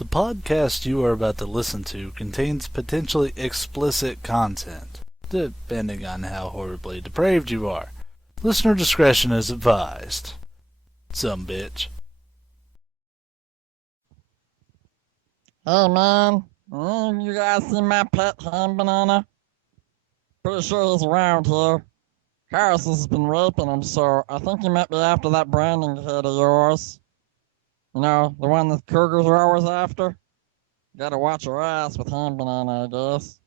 The podcast you are about to listen to contains potentially explicit content, depending on how horribly depraved you are. Listener discretion is advised. Some bitch. Hey man, you guys see my pet hand banana? Pretty sure he's around here. Harris has been raping him, so I think he might be after that branding kid of yours. You know, the one that cougars are always after? Gotta watch your ass with hand banana, I guess.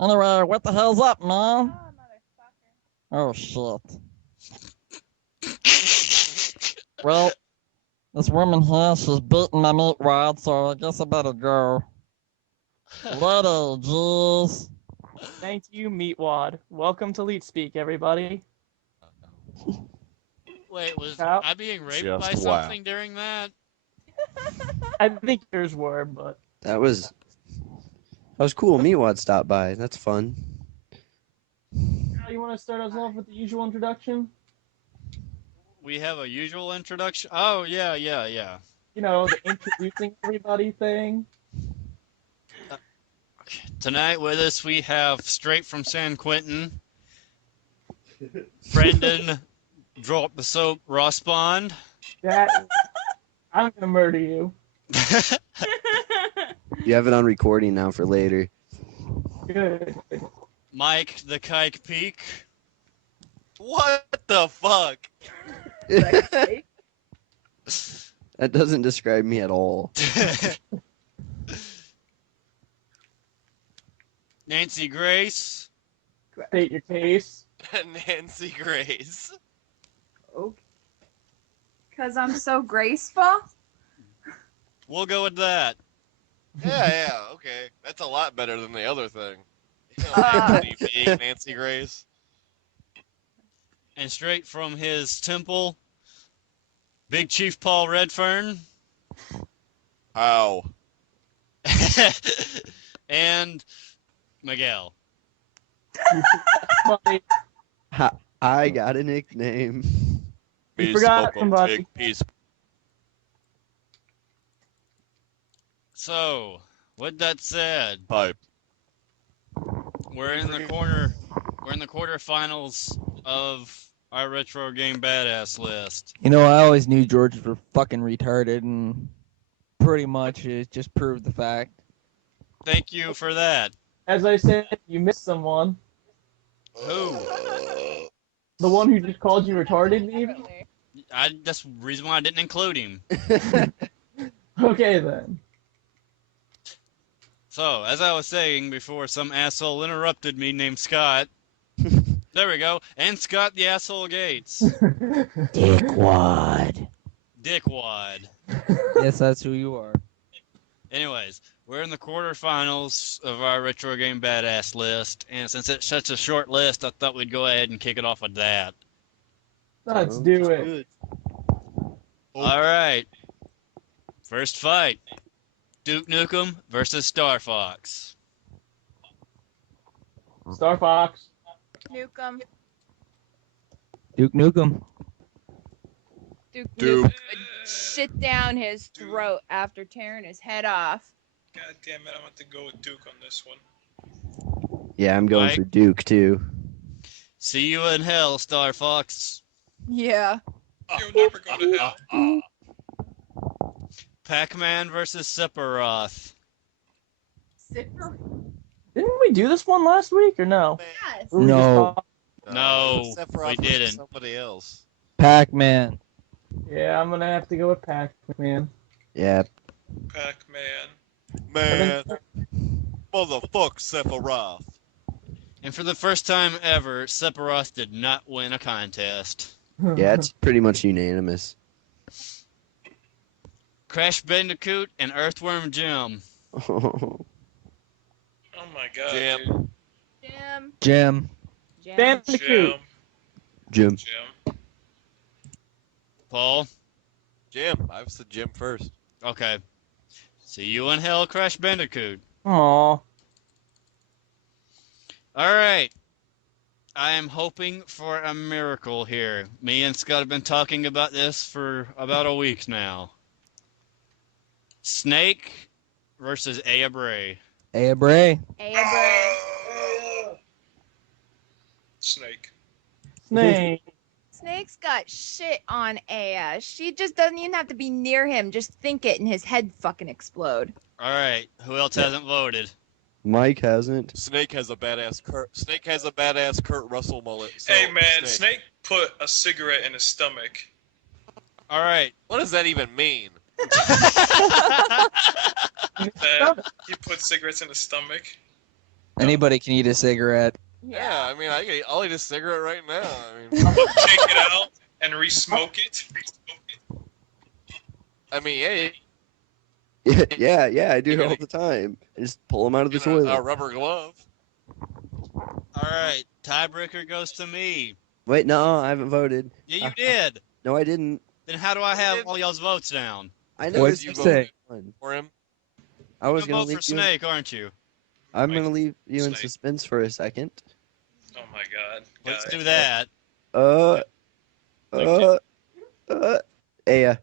Anyway, what the hell's up, man? Oh, shit. Well, this woman here, she's beating my meat rod, so I guess I better go. Later, jeez. Thank you, Meatwad. Welcome to Leet Speak, everybody. Wait, was How? I being raped Just by wow. something during that? I think yours were, but That was cool. Meatwad stopped by. That's fun. you want to start us off with the usual introduction? We have a usual introduction. Oh, yeah. You know, the introducing everybody thing. Tonight with us we have straight from San Quentin, Brendan, drop the soap, Ross Bond. That I'm gonna murder you. You have it on recording now for later. Good. Mike, the Kike Peak. What the fuck? That doesn't describe me at all. Nancy Grace. State your case. Nancy Grace. Because I'm so graceful? We'll go with that. Yeah, okay. That's a lot better than the other thing. You know, Uh. Nancy being Nancy Grace. And straight from his temple, Big Chief Paul Redfern. How? And Miguel. Somebody- I got a nickname. You Me forgot smoke a somebody. big piece. So, with that said, Pipe. we're in the quarterfinals of our retro game badass list. You know, I always knew Georges were fucking retarded, and pretty much it just proved the fact. Thank you for that. As I said, you missed someone. Who? The one who just called you retarded, maybe? That's the reason why I didn't include him. Okay, then. So, as I was saying before, some asshole interrupted me named Scott. There we go. And Scott the asshole Gates. Dickwad. Dickwad. Yes, that's who you are. Anyways, we're in the quarterfinals of our retro game badass list, and since it's such a short list, I thought we'd go ahead and kick it off with that. Let's do it. Good. All right. First fight. Duke Nukem versus Star Fox. Star Fox. Nukem. Duke Nukem. Duke Duke. Nukem would shit down his throat after tearing his head off. God damn it, I'm going to go with Duke on this one. Yeah, I'm going Mike? for Duke too. See you in hell, Star Fox. Yeah. You'll never go to hell. Pac-Man versus Sephiroth. Zipper. Didn't we do this one last week, or no? Yes. Or we just No. talked- No, Sephiroth we was didn't. Somebody else. Pac-Man. Yeah, I'm gonna have to go with Pac-Man. Yeah. Pac-Man. Man. Motherfuck Sephiroth. And for the first time ever, Sephiroth did not win a contest. Yeah, it's pretty much unanimous. Crash Bandicoot and Earthworm Jim. Oh my god. Jam. Dude. Jim. Jim. Jim. Bandicoot. Jim. Jim. Paul? Jim. I said Jim first. Okay. See you in hell, Crash Bandicoot. Aw. Alright. I am hoping for a miracle here. Me and Scott have been talking about this for about a week now. Snake versus Aya Bray. Hey, Bray. Snake. Snake. Snake's got shit on Aya. She just doesn't even have to be near him. Just think it and his head fucking explode. All right, who else hasn't voted? Mike hasn't. Snake has a badass Kurt Russell mullet. So Hey man, Snake put a cigarette in his stomach. All right. What does that even mean? That he put cigarettes in his stomach. Anybody can eat a cigarette. Yeah, I mean, I'll eat a cigarette right now. I mean, Take it out and re-smoke it. I mean, yeah, Yeah, I do it all the time. I just pull them out of the a toilet. rubber glove. All right, tiebreaker goes to me. Wait, no, I haven't voted. Yeah, you did. No, I didn't. Then how do I have all y'all's votes down? I know. What it's did you just say? one. For him. I was You're gonna vote leave for you. Snake, aren't you? I'm gonna leave you in Snake. suspense for a second. Oh my god. Let's guys. do that. Aya.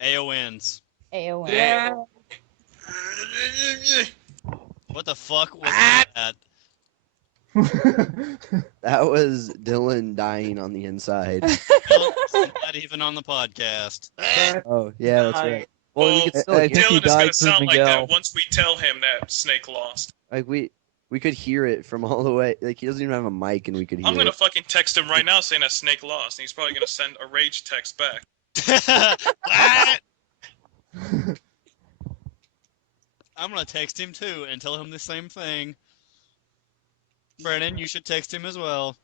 Aya wins. AON. Yeah. What the fuck was that? That was Dylan dying on the inside. Not even on the podcast. Oh, yeah, that's right. Well, we could Well, still I hear, think he Dylan is died gonna for sound like Miguel. that once we tell him that Snake lost. like we could hear it from all the way. Like he doesn't even have a mic, and we could hear I'm gonna it. fucking text him right now saying that Snake lost, and he's probably gonna send a rage text back. What? I'm gonna text him too and tell him the same thing. Brennan, you should text him as well.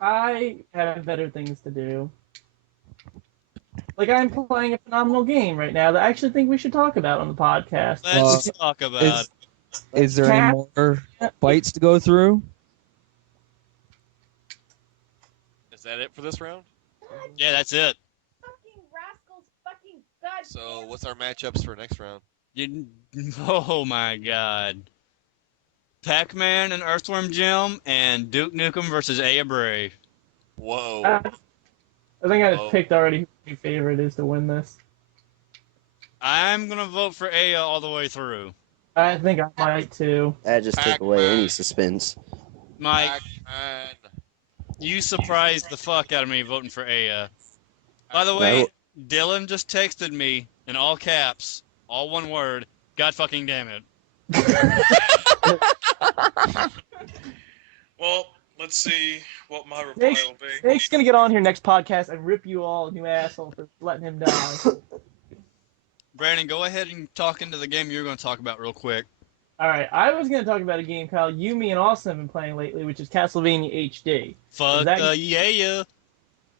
I have better things to do. Like, I'm playing a phenomenal game right now that I actually think we should talk about on the podcast. Let's talk about Is there any more fights to go through? Is that it for this round? Yeah, that's it. Fucking rascals, fucking god. So, what's our matchups for next round? Oh my god. Pac-Man and Earthworm Jim and Duke Nukem versus Aya Bray. Whoa. I think I Whoa. picked already who my favorite is to win this. I'm gonna vote for Aya all the way through. I think I might too. That just took away any suspense. Mike, Pac-Man. you surprised the fuck out of me voting for Aya. By the way, Dylan just texted me in all caps, all one word, God fucking damn it. Well, let's see what my reply will be. Snake's gonna get on here next podcast and rip you all a new asshole for letting him die. Brandon, go ahead and talk into the game you're going to talk about real quick. Alright, I was gonna talk about a game, Kyle, you, me, and Austin have been playing lately, which is Castlevania HD. Fuck that- yeah.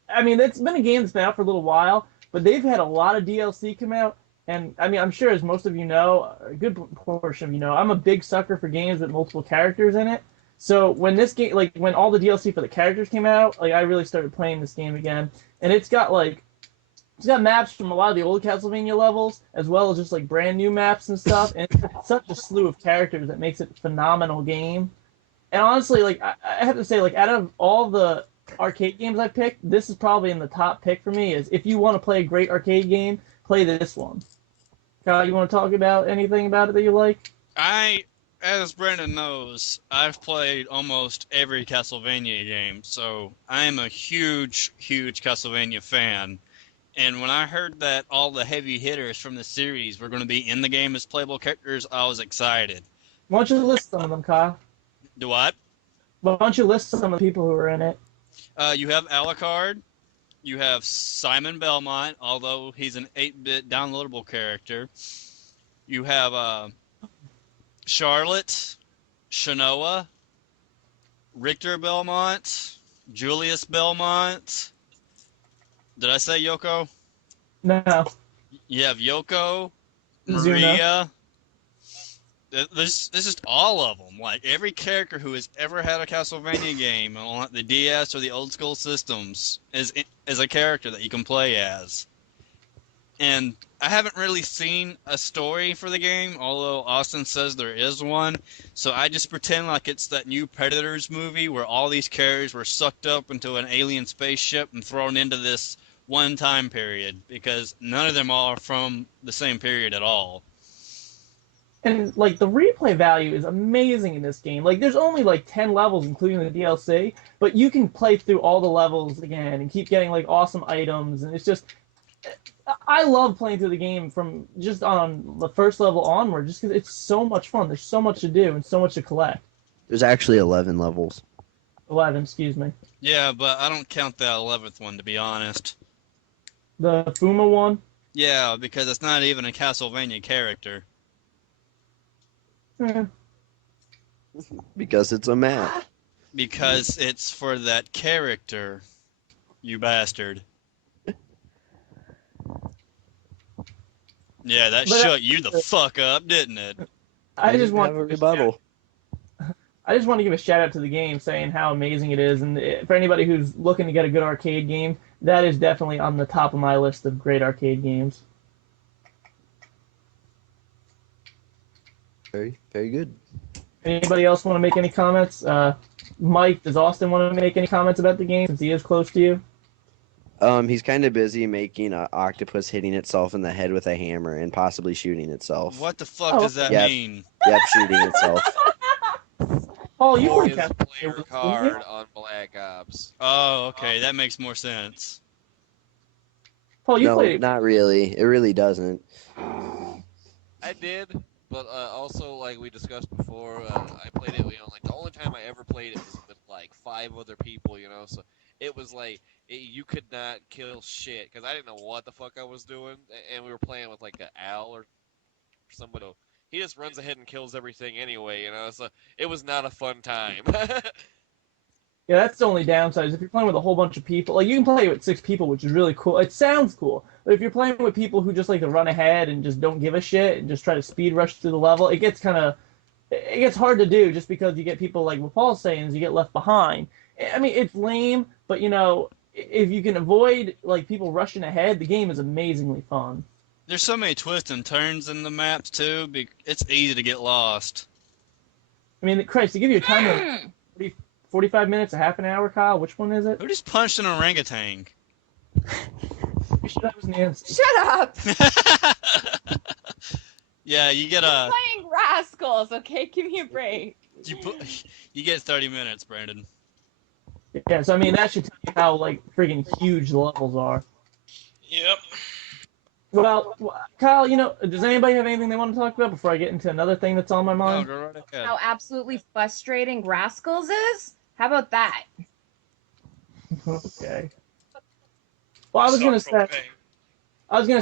I mean, it's been a game that's been out for a little while, but they've had a lot of DLC come out, and I mean, I'm sure as most of you know, a good portion of you know, I'm a big sucker for games with multiple characters in it. So when this game, like when all the DLC for the characters came out, like I really started playing this game again, and it's got maps from a lot of the old Castlevania levels, as well as just like brand new maps and stuff, and it's such a slew of characters that makes it a phenomenal game. And honestly, like I have to say, like out of all the arcade games I've picked, this is probably in the top pick for me. Is if you want to play a great arcade game, play this one. Kyle, you want to talk about anything about it that you like? As Brandon knows, I've played almost every Castlevania game, so I am a huge, huge Castlevania fan. And when I heard that all the heavy hitters from the series were going to be in the game as playable characters, I was excited. Why don't you list some of them, Kyle? Do what? Why don't you list some of the people who are in it? You have Alucard. You have Simon Belmont, although he's an 8-bit downloadable character. You have Charlotte, Shanoa, Richter Belmont, Julius Belmont. Did I say Yoko? No. You have Yoko, Zuna. Maria. This is just all of them. Like every character who has ever had a Castlevania game on the DS or the old school systems is a character that you can play as. And I haven't really seen a story for the game, although Austin says there is one. So I just pretend like it's that new Predators movie where all these characters were sucked up into an alien spaceship and thrown into this one time period, because none of them are from the same period at all. And like the replay value is amazing in this game. Like there's only like 10 levels including the DLC, but you can play through all the levels again and keep getting like awesome items, and it's just I love playing through the game from just on the first level onward just because it's so much fun. There's so much to do and so much to collect. There's actually 11 levels. 11, excuse me. Yeah, but I don't count that 11th one, to be honest. The Fuma one? Yeah, because it's not even a Castlevania character. Eh. Because it's a map. Because it's for that character, you bastard. Yeah, that But, shut you the fuck up, didn't it? I just want have a rebuttal. I just want to give a shout out to the game, saying how amazing it is, and for anybody who's looking to get a good arcade game, that is definitely on the top of my list of great arcade games. Very, very good. Anybody else want to make any comments? Mike, does Austin want to make any comments about the game since he is close to you? He's kind of busy making an octopus hitting itself in the head with a hammer and possibly shooting itself. What the fuck Oh, does that yeah. mean? Yep, shooting itself. Paul, you Or played his Castlevania, player didn't you? card on Black Ops. Oh, okay, that makes more sense. Paul, you No, played it. not really. It really doesn't. I did, but also like we discussed before, I played it. Like the only time I ever played it was with like 5 other people. So it was like you could not kill shit because I didn't know what the fuck I was doing, and we were playing with like an owl or somebody. He just runs ahead and kills everything anyway. So it was not a fun time. Yeah, that's the only downside. Is if you're playing with a whole bunch of people, like you can play with 6 people, which is really cool. It sounds cool, but if you're playing with people who just like to run ahead and just don't give a shit and just try to speed rush through the level, it gets hard to do just because you get people like what Paul's saying is you get left behind. I mean, it's lame, but if you can avoid like people rushing ahead, the game is amazingly fun. There's so many twists and turns in the maps too. It's easy to get lost. I mean, Christ, they give you a time of 45 minutes, a half an hour, Kyle. Which one is it? Who just punched an orangutan? You should have Nancy. Shut up! Yeah, you get We're playing Rascals, okay? Give me a break. you get 30 minutes, Brandon. Yeah, so I mean that should tell you how like freaking huge the levels are. Yep. Well, Kyle, does anybody have anything they want to talk about before I get into another thing that's on my No, mind? go right ahead. How absolutely frustrating Rascals is? How about that? Okay. Well, I was gonna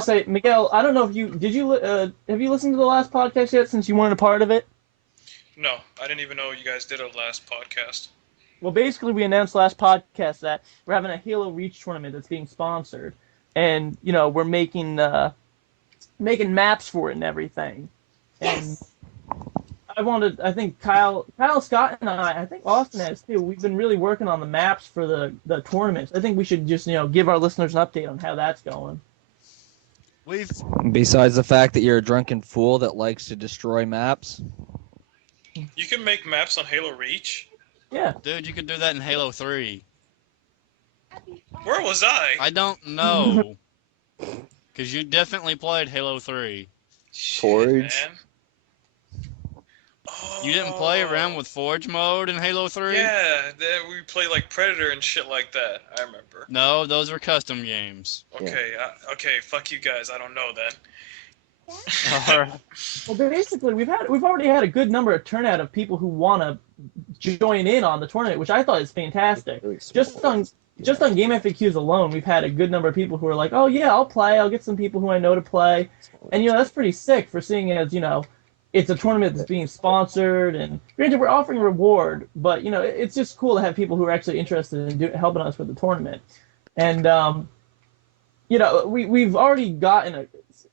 say, Miguel, I don't know if have you listened to the last podcast yet since you weren't a part of it? No, I didn't even know you guys did a last podcast. Well, basically, we announced last podcast that we're having a Halo Reach tournament that's being sponsored, and we're making maps for it and everything. And I think Kyle Scott and I think Austin has too. We've been really working on the maps for the tournaments. I think we should just give our listeners an update on how that's going. Besides the fact that you're a drunken fool that likes to destroy maps. You can make maps on Halo Reach? Yeah. Dude, you could do that in Halo 3. Where was I? I don't know. Because you definitely played Halo 3. Forge. Man. You didn't play around with Forge mode in Halo 3? Yeah, we play like Predator and shit like that. I remember. No, those were custom games. Okay, okay, fuck you guys. I don't know then. Well, basically, we've already had a good number of turnout of people who want to join in on the tournament, which I thought is fantastic. Just on Game FAQs alone, we've had a good number of people who are like, "Oh yeah, I'll play. I'll get some people who I know to play," and that's pretty sick for seeing it as it's a tournament that's being sponsored, and granted we're offering a reward, but it's just cool to have people who are actually interested in helping us with the tournament, and we've already gotten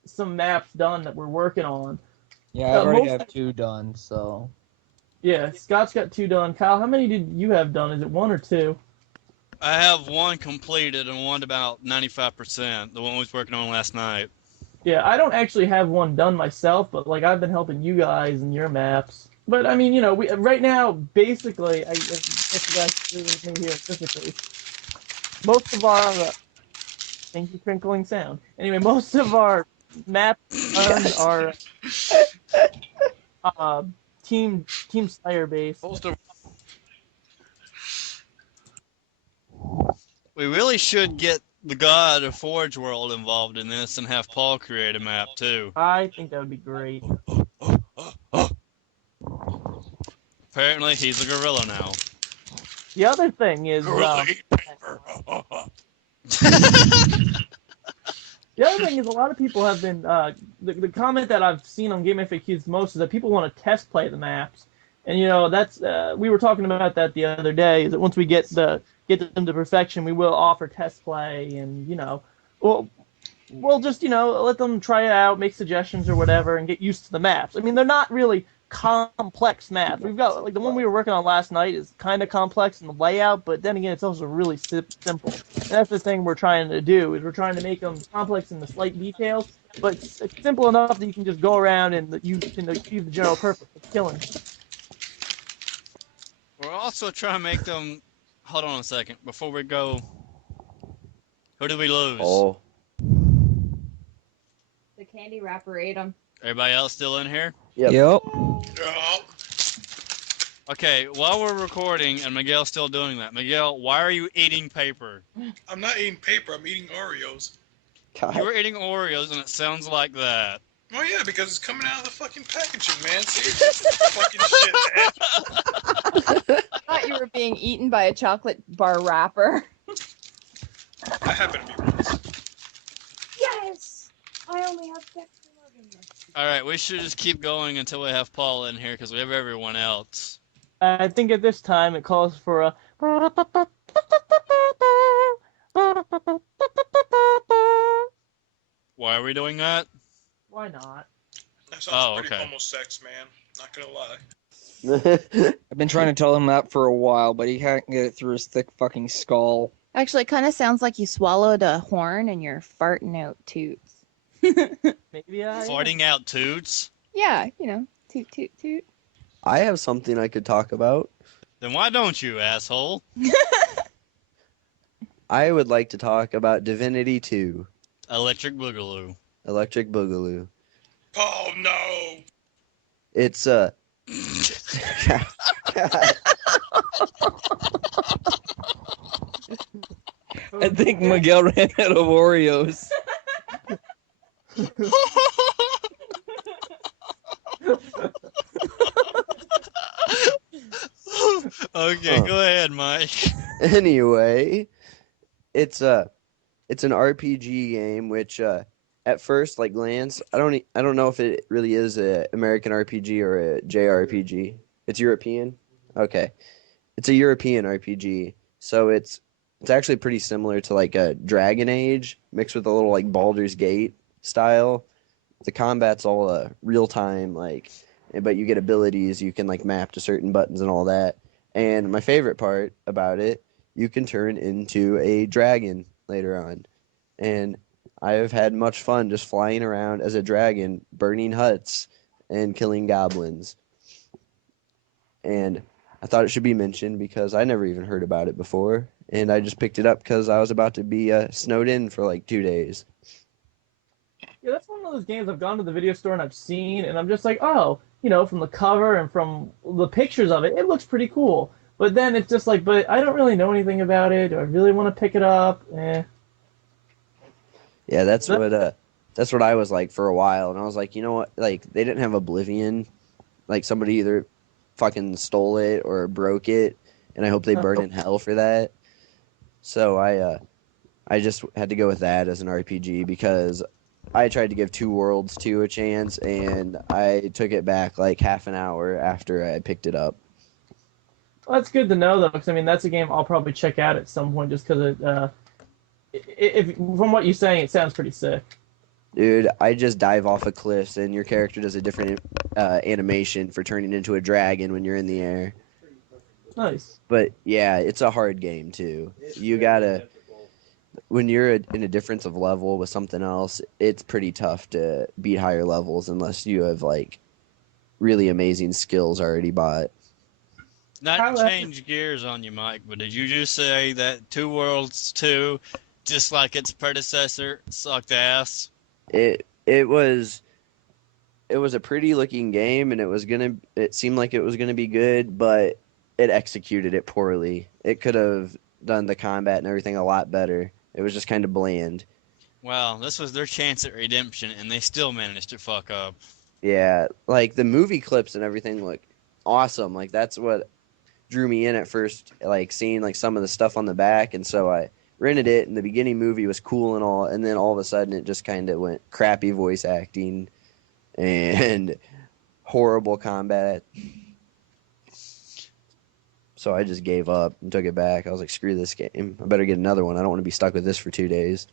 some maps done that we're working on. Yeah, I already have 2 done, so. Yeah, Scott's got 2 done. Kyle, how many did you have done? Is it 1 or 2? I have 1 completed and 1 about 95%. The one we was working on last night. Yeah, I don't actually have 1 done myself, but I've been helping you guys in your maps. But I mean, we right now basically, I guess you guys see with me here physically. Most of our thank you, crinkling sound. Anyway, most of our maps are uh, Team Slayer base. Most of We really should get the god of Forge World involved in this and have Paul create a map too. I think that would be great. Apparently, he's a gorilla now. The other thing is, the other thing is, a lot of people have been the comment that I've seen on Game FAQs most is that people want to test play the maps, and that's we were talking about that the other day. Is that once we get them to perfection, we will offer test play, and we'll just let them try it out, make suggestions or whatever, and get used to the maps. I mean, they're not really complex maps. We've got like the one we were working on last night is kind of complex in the layout, but then again, it's also really simple. And that's the thing we're trying to do is we're trying to make them complex in the slight details, but it's simple enough that you can just go around and you can achieve the general purpose of killing. We're also trying to make them. Hold on a second before we go. Who did we lose? Oh, The candy wrapper ate him. Everybody else still in here? Yep. Yep. Yeah. Okay, while we're recording and Miguel's still doing that, Miguel, why are you eating paper? I'm not eating paper. I'm eating Oreos. God. You were eating Oreos and it sounds like that. Oh yeah, because it's coming out of the fucking packaging, man. See, fucking shit, man. I thought you were being eaten by a chocolate bar wrapper. That happened to me once. Yes! I only have Dexter Logan left. Alright, we should just keep going until we have Paul in here because we have everyone else. I think at this time it calls for a. Why are we doing that? Why not? That sounds pretty okay. homo-sex, man. Not gonna lie. I've been trying to tell him that for a while, but he can't get it through his thick fucking skull. Actually, it kind of sounds like you swallowed a horn and you're farting out toots. Maybe I. Farting out toots? Yeah, toot, toot, toot. I have something I could talk about. Then why don't you, asshole? I would like to talk about Divinity II, Electric Boogaloo. Electric Boogaloo. Oh no! It's I think Miguel ran out of Oreos. Okay, go ahead, Mike. Anyway, it's an RPG game which at first like glance I don't know if it really is a American RPG or a JRPG. It's European. Okay. It's a European RPG. So it's actually pretty similar to like a Dragon Age mixed with a little like Baldur's Gate style. The combat's all real time but you get abilities you can like map to certain buttons and all that. And my favorite part about it, you can turn into a dragon later on. And I have had much fun just flying around as a dragon, burning huts and killing goblins. And I thought it should be mentioned because I never even heard about it before. And I just picked it up because I was about to be snowed in for like 2 days. Yeah, that's one of those games I've gone to the video store and I've seen, and I'm just like, oh, from the cover and from the pictures of it, it looks pretty cool. But then it's just like, but I don't really know anything about it. Do I really want to pick it up? Yeah, that's what I was like for a while. And I was like, you know what? Like, they didn't have Oblivion. Like, somebody either fucking stole it or broke it, and I hope they burn in hell for that. So I just had to go with that as an RPG because I tried to give Two Worlds 2 a chance, and I took it back like half an hour after I picked it up. Well, that's good to know, though, because, I mean, that's a game I'll probably check out at some point just because from what you're saying, it sounds pretty sick. Dude, I just dive off of cliffs, and your character does a different animation for turning into a dragon when you're in the air. Nice. But, yeah, it's a hard game, too. You gotta... When you're in a difference of level with something else, it's pretty tough to beat higher levels unless you have, like, really amazing skills already bought. Not to change gears on you, Mike, but did you just say that Two Worlds 2, just like its predecessor, sucked ass? It was it was a pretty looking game, and it seemed like it was gonna be good, but it executed it poorly. It could have done the combat and everything a lot better. It was just kind of bland. Well, this was their chance at redemption, and they still managed to fuck up. Yeah, like the movie clips and everything look awesome. Like that's what drew me in at first, like seeing like some of the stuff on the back, and so I rented it. And the beginning movie was cool and all, and then all of a sudden it just kind of went crappy voice acting and horrible combat. So I just gave up and took it back. I was like, screw this game. I better get another one. I don't want to be stuck with this for 2 days.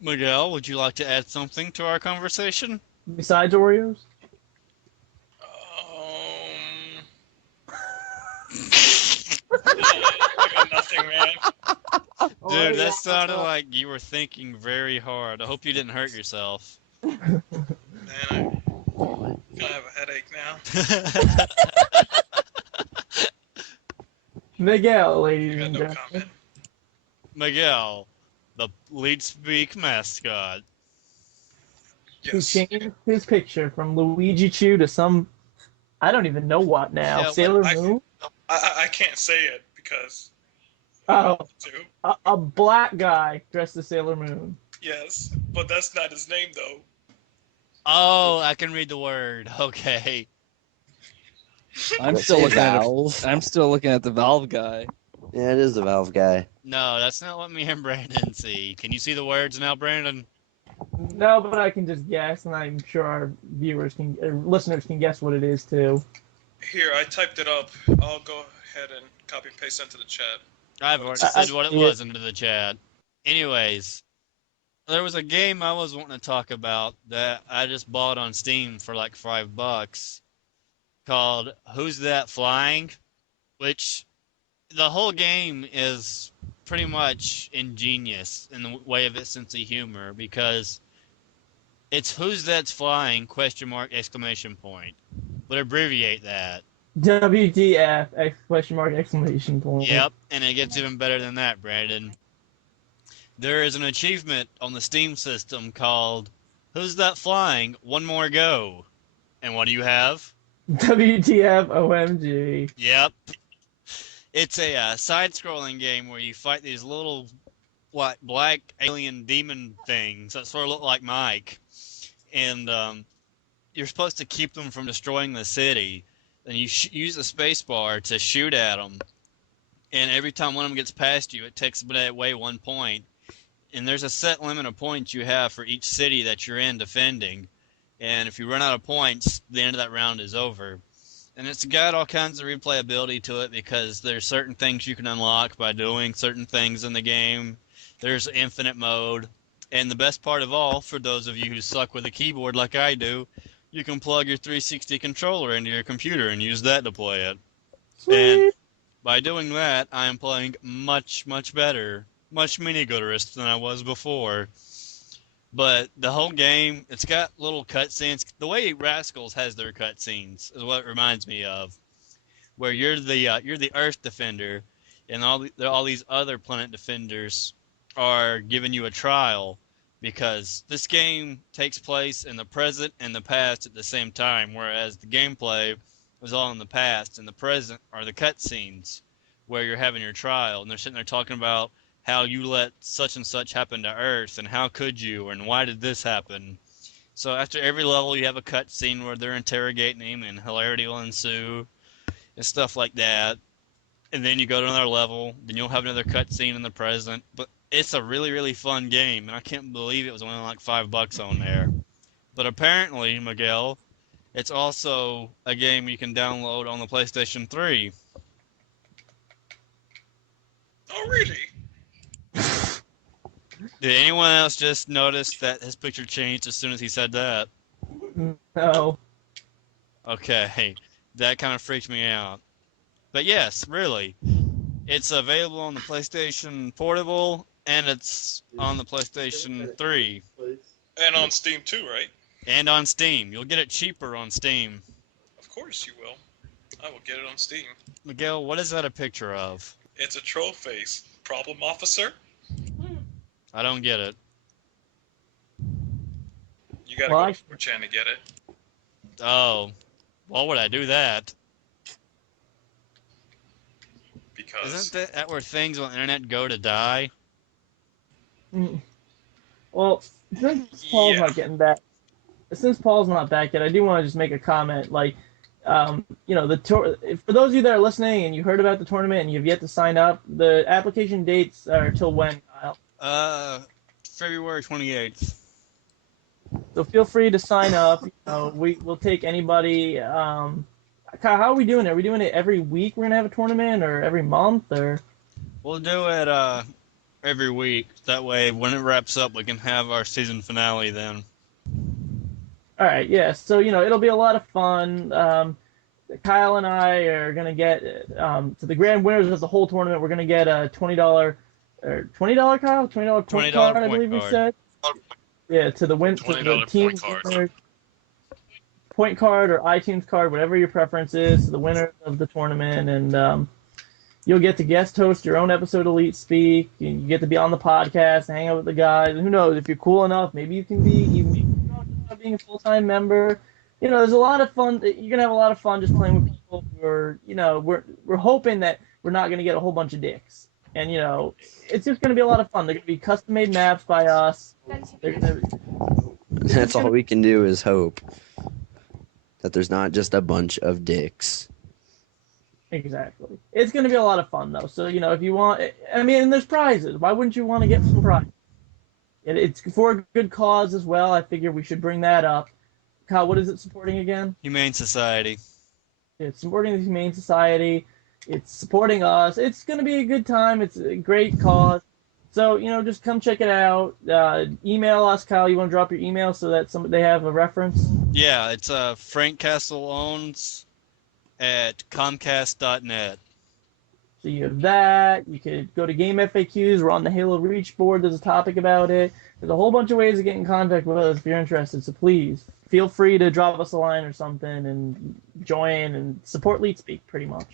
Miguel, would you like to add something to our conversation? Besides Oreos? I got nothing, man. Dude, that sounded like you were thinking very hard. I hope you didn't hurt yourself. Man, I'm gonna have a headache now. Miguel, I ladies got and no gentlemen. comment. Miguel, the Leet Speak mascot. Who Yes. changed his picture from Luigi Chew to some, I don't even know what now. Yeah, Sailor I- Moon? I can't say it because. Oh, Too. a black guy dressed as Sailor Moon. Yes, but that's not his name though. Oh, I can read the word. Okay. I'm Let's still say looking Valve. I'm still looking at the Valve guy. Yeah, it is the Valve guy. No, that's not what me and Brandon see. Can you see the words now, Brandon? No, but I can just guess, and I'm sure our listeners can guess what it is too. Here, I typed it up. I'll go ahead and copy and paste into the chat. I've already I- said what it was into the chat. Anyways, there was a game I was wanting to talk about that I just bought on Steam for like $5 called Who's That Flying? Which the whole game is pretty much ingenious in the way of its sense of humor because it's Who's That's Flying? Question mark exclamation point. But abbreviate that. WTF! Exclamation mark! Exclamation point. Yep, and it gets even better than that, Brandon. There is an achievement on the Steam system called Who's That Flying? One More Go. And what do you have? WTF! OMG! Yep. It's a side-scrolling game where you fight these little black alien demon things that sort of look like Mike. And you're supposed to keep them from destroying the city. And you use the space bar to shoot at them. And every time one of them gets past you, it takes away 1 point. And there's a set limit of points you have for each city that you're in defending. And if you run out of points, the end of that round is over. And it's got all kinds of replayability to it because there's certain things you can unlock by doing certain things in the game. There's infinite mode. And the best part of all, for those of you who suck with a keyboard like I do, you can plug your 360 controller into your computer and use that to play it. And by doing that, I am playing much, much better, much mini-gooderist than I was before. But the whole game, it's got little cutscenes. The way Rascals has their cutscenes is what it reminds me of, where you're the Earth defender, and all these other planet defenders are giving you a trial, because this game takes place in the present and the past at the same time, whereas the gameplay was all in the past, and the present are the cutscenes where you're having your trial, and they're sitting there talking about how you let such and such happen to Earth, and how could you, and why did this happen? So after every level, you have a cutscene where they're interrogating him, and hilarity will ensue, and stuff like that. And then you go to another level, then you'll have another cutscene in the present. But it's a really, really fun game, and I can't believe it was only like $5 on there. But apparently, Miguel, it's also a game you can download on the PlayStation 3. Oh, really? Did anyone else just notice that his picture changed as soon as he said that? No. Okay, that kind of freaked me out. But yes, really, it's available on the PlayStation Portable, and it's on the PlayStation 3. And on Steam too, right? And on Steam. You'll get it cheaper on Steam. Of course you will. I will get it on Steam. Miguel, what is that a picture of? It's a troll face. Problem officer? I don't get it. You gotta Well, go to 4chan to get it. Oh, why would I do that? Because Isn't that where things on the internet go to die? well, since Paul's yeah, not getting back, since Paul's not back yet, I do want to just make a comment. Like, for those of you that are listening and you heard about the tournament and you've yet to sign up, the application dates are till when, Kyle? February 28th. So feel free to sign up. We'll take anybody. Kyle, how are we doing it? Are we doing it every week? We're gonna have a tournament, or every month, or? We'll do it every week. That way, when it wraps up, we can have our season finale then. All right, yeah. So it'll be a lot of fun. Kyle and I are gonna get to the grand winners of the whole tournament. We're gonna get a $20 or $20, Kyle, $20 point $20 card, I point believe we card. said. Yeah, to the $20 team point card. winner, point card or iTunes card, whatever your preference is, to the winner of the tournament, and you'll get to guest host your own episode of Leet Speak. And you get to be on the podcast, hang out with the guys. And who knows, if you're cool enough, maybe you can be even being a full-time member. There's a lot of fun. You're gonna have a lot of fun just playing with people who are, we're hoping that we're not gonna get a whole bunch of dicks. And it's just gonna be a lot of fun. They're gonna be custom-made maps by us. They're gonna. That's all we can do is hope that there's not just a bunch of dicks. Exactly. It's going to be a lot of fun, though. So, if you want... I mean, and there's prizes. Why wouldn't you want to get some prizes? It's for a good cause as well. I figure we should bring that up. Kyle, what is it supporting again? Humane Society. It's supporting the Humane Society. It's supporting us. It's going to be a good time. It's a great cause. So, just come check it out. Email us, Kyle. You want to drop your email so that they have a reference? Yeah, it's Frank Castle owns at Comcast.net. So you have that. You could go to Game FAQs. We're on the Halo Reach board. There's a topic about it. There's a whole bunch of ways to get in contact with us if you're interested. So please feel free to drop us a line or something and join and support Leet Speak pretty much.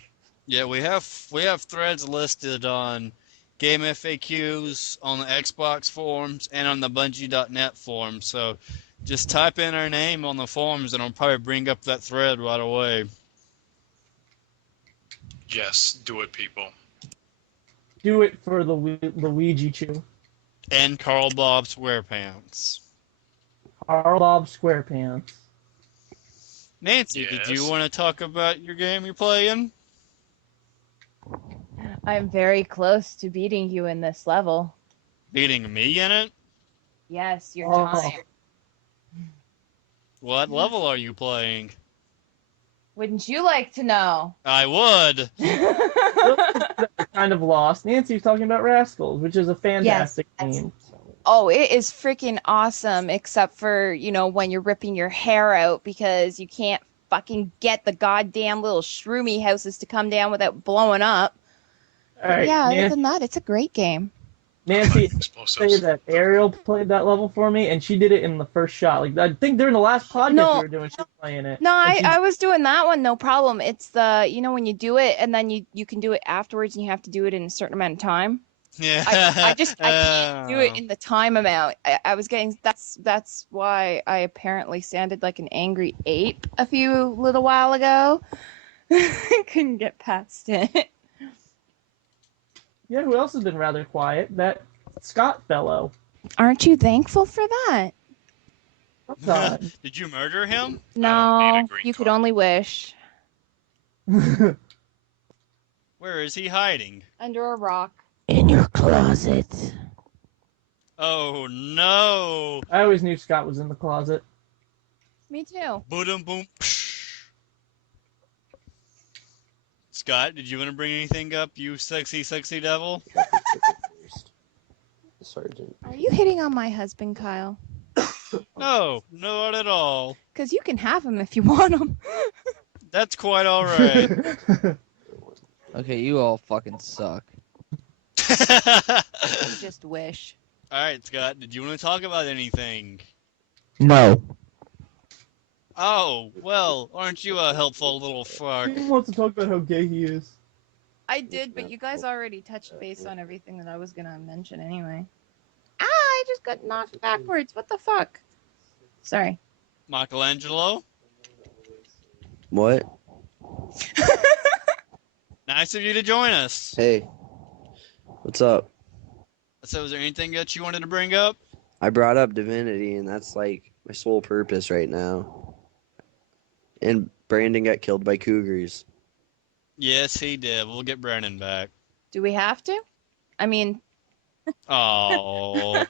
Yeah, we have threads listed on Game FAQs, on the Xbox forums, and on the Bungie.net forums. So just type in our name on the forums, and it'll probably bring up that thread right away. yes, do it, people. Do it for the Luigi Chew. And Carl Bob SquarePants. Carl Bob SquarePants. Nancy, did you Yes. want to talk about your game you're playing? I'm very close to beating you in this level. Beating me in it? Yes, your Oh. time. What level are you playing? Wouldn't you like to know? I would. Kind of lost. Nancy's talking about Rascals, which is a fantastic game. Oh, it is freaking awesome, except for, when you're ripping your hair out because you can't fucking get the goddamn little shroomy houses to come down without blowing up. All right, Yeah, other Nancy, than that, it's a great game. Nancy say Explosives. that Ariel played that level for me, and she did it in the first shot. Like, I think during the last podcast No. we were doing, she was playing it. No, And she- I was doing that one, no problem. It's the, when you do it and then you can do it afterwards and you have to do it in a certain amount of time. Yeah. I can't do it in the time amount. I was getting, that's why I apparently sounded like an angry ape a few little while ago. I couldn't get past it. Yeah, who else has been rather quiet? That Scott fellow. Aren't you thankful for that? What's on? Did you murder him? need a No, green you could card. only wish. Where is he hiding? Under a rock. In your closet. Oh no! I always knew Scott was in the closet. Me too. Boom boom. Scott, did you want to bring anything up, you sexy, sexy devil? Sergeant. Are you hitting on my husband, Kyle? No, not at all. Because you can have him if you want him. That's quite all right. Okay, you all fucking suck. You just wish. All right, Scott, did you want to talk about anything? No. Oh, well, aren't you a helpful little fuck? He wants to talk about how gay he is. I did, but you guys already touched base on everything that I was going to mention anyway. Ah, I just got knocked backwards. What the fuck? Sorry. Michelangelo, What? nice of you to join us. Hey, what's up? So, is there anything that you wanted to bring up? I brought up Divinity, and that's like my sole purpose right now. And Brandon got killed by cougars. Yes, he did. We'll get Brandon back. Do we have to? I mean, Oh, that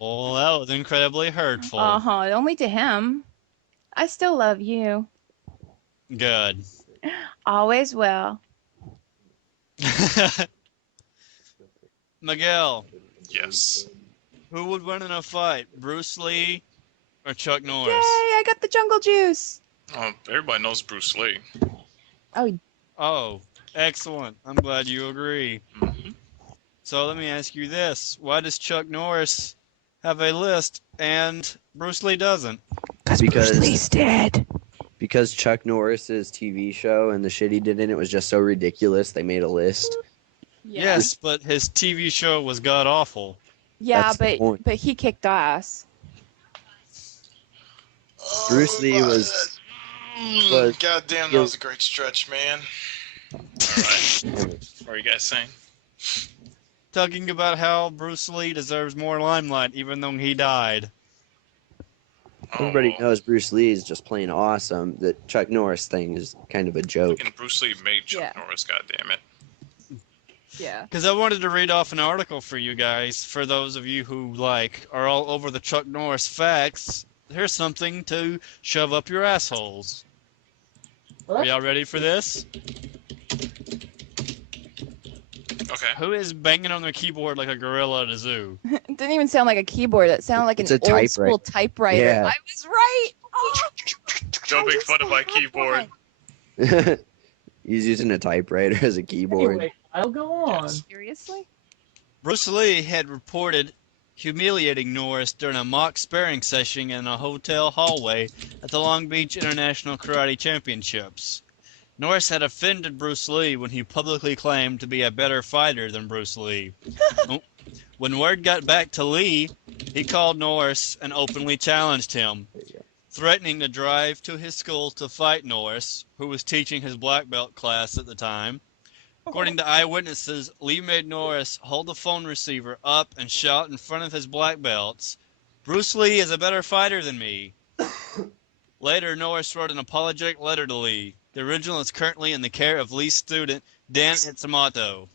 was incredibly hurtful. only to him. I still love you. Good. Always will. Miguel, Yes. who would win in a fight, Bruce Lee or Chuck Yay, Norris? I got the jungle juice. Everybody knows Bruce Lee. Oh, excellent. I'm glad you agree. hmm So let me ask you this. Why does Chuck Norris have a list and Bruce Lee doesn't? Because dead. because Chuck Norris's TV show and the shit he did in it was just so ridiculous, they made a list. Yes, but his TV show was god-awful. Yeah, That's the point. but he kicked ass. Bruce Lee was- Goddamn, that was a great stretch, man. Alright. What are you guys saying? Talking about how Bruce Lee deserves more limelight even though he died. Everybody knows Bruce Lee is just plain awesome. The Chuck Norris thing is kind of a joke. And Bruce Lee made Chuck Norris, goddammit. Yeah. Because I wanted to read off an article for you guys, for those of you who, are all over the Chuck Norris facts. Here's something to shove up your assholes. Are y'all ready for this? Okay. Who is banging on their keyboard like a gorilla at a zoo? It didn't even sound like a keyboard. It sounded like It's an a old school typewriter. Yeah. I was right. Oh, Don't make fun of my keyboard. He's using a typewriter as a keyboard. Anyway, I'll go on. seriously? Bruce Lee had reported humiliating Norris during a mock sparring session in a hotel hallway at the Long Beach International Karate Championships. Norris had offended Bruce Lee when he publicly claimed to be a better fighter than Bruce Lee. When word got back to Lee, he called Norris and openly challenged him, threatening to drive to his school to fight Norris, who was teaching his black belt class at the time. According to eyewitnesses, Lee made Norris hold the phone receiver up and shout in front of his black belts, "Bruce Lee is a better fighter than me." Later, Norris wrote an apologetic letter to Lee. The original is currently in the care of Lee's student, Dan Itsumoto.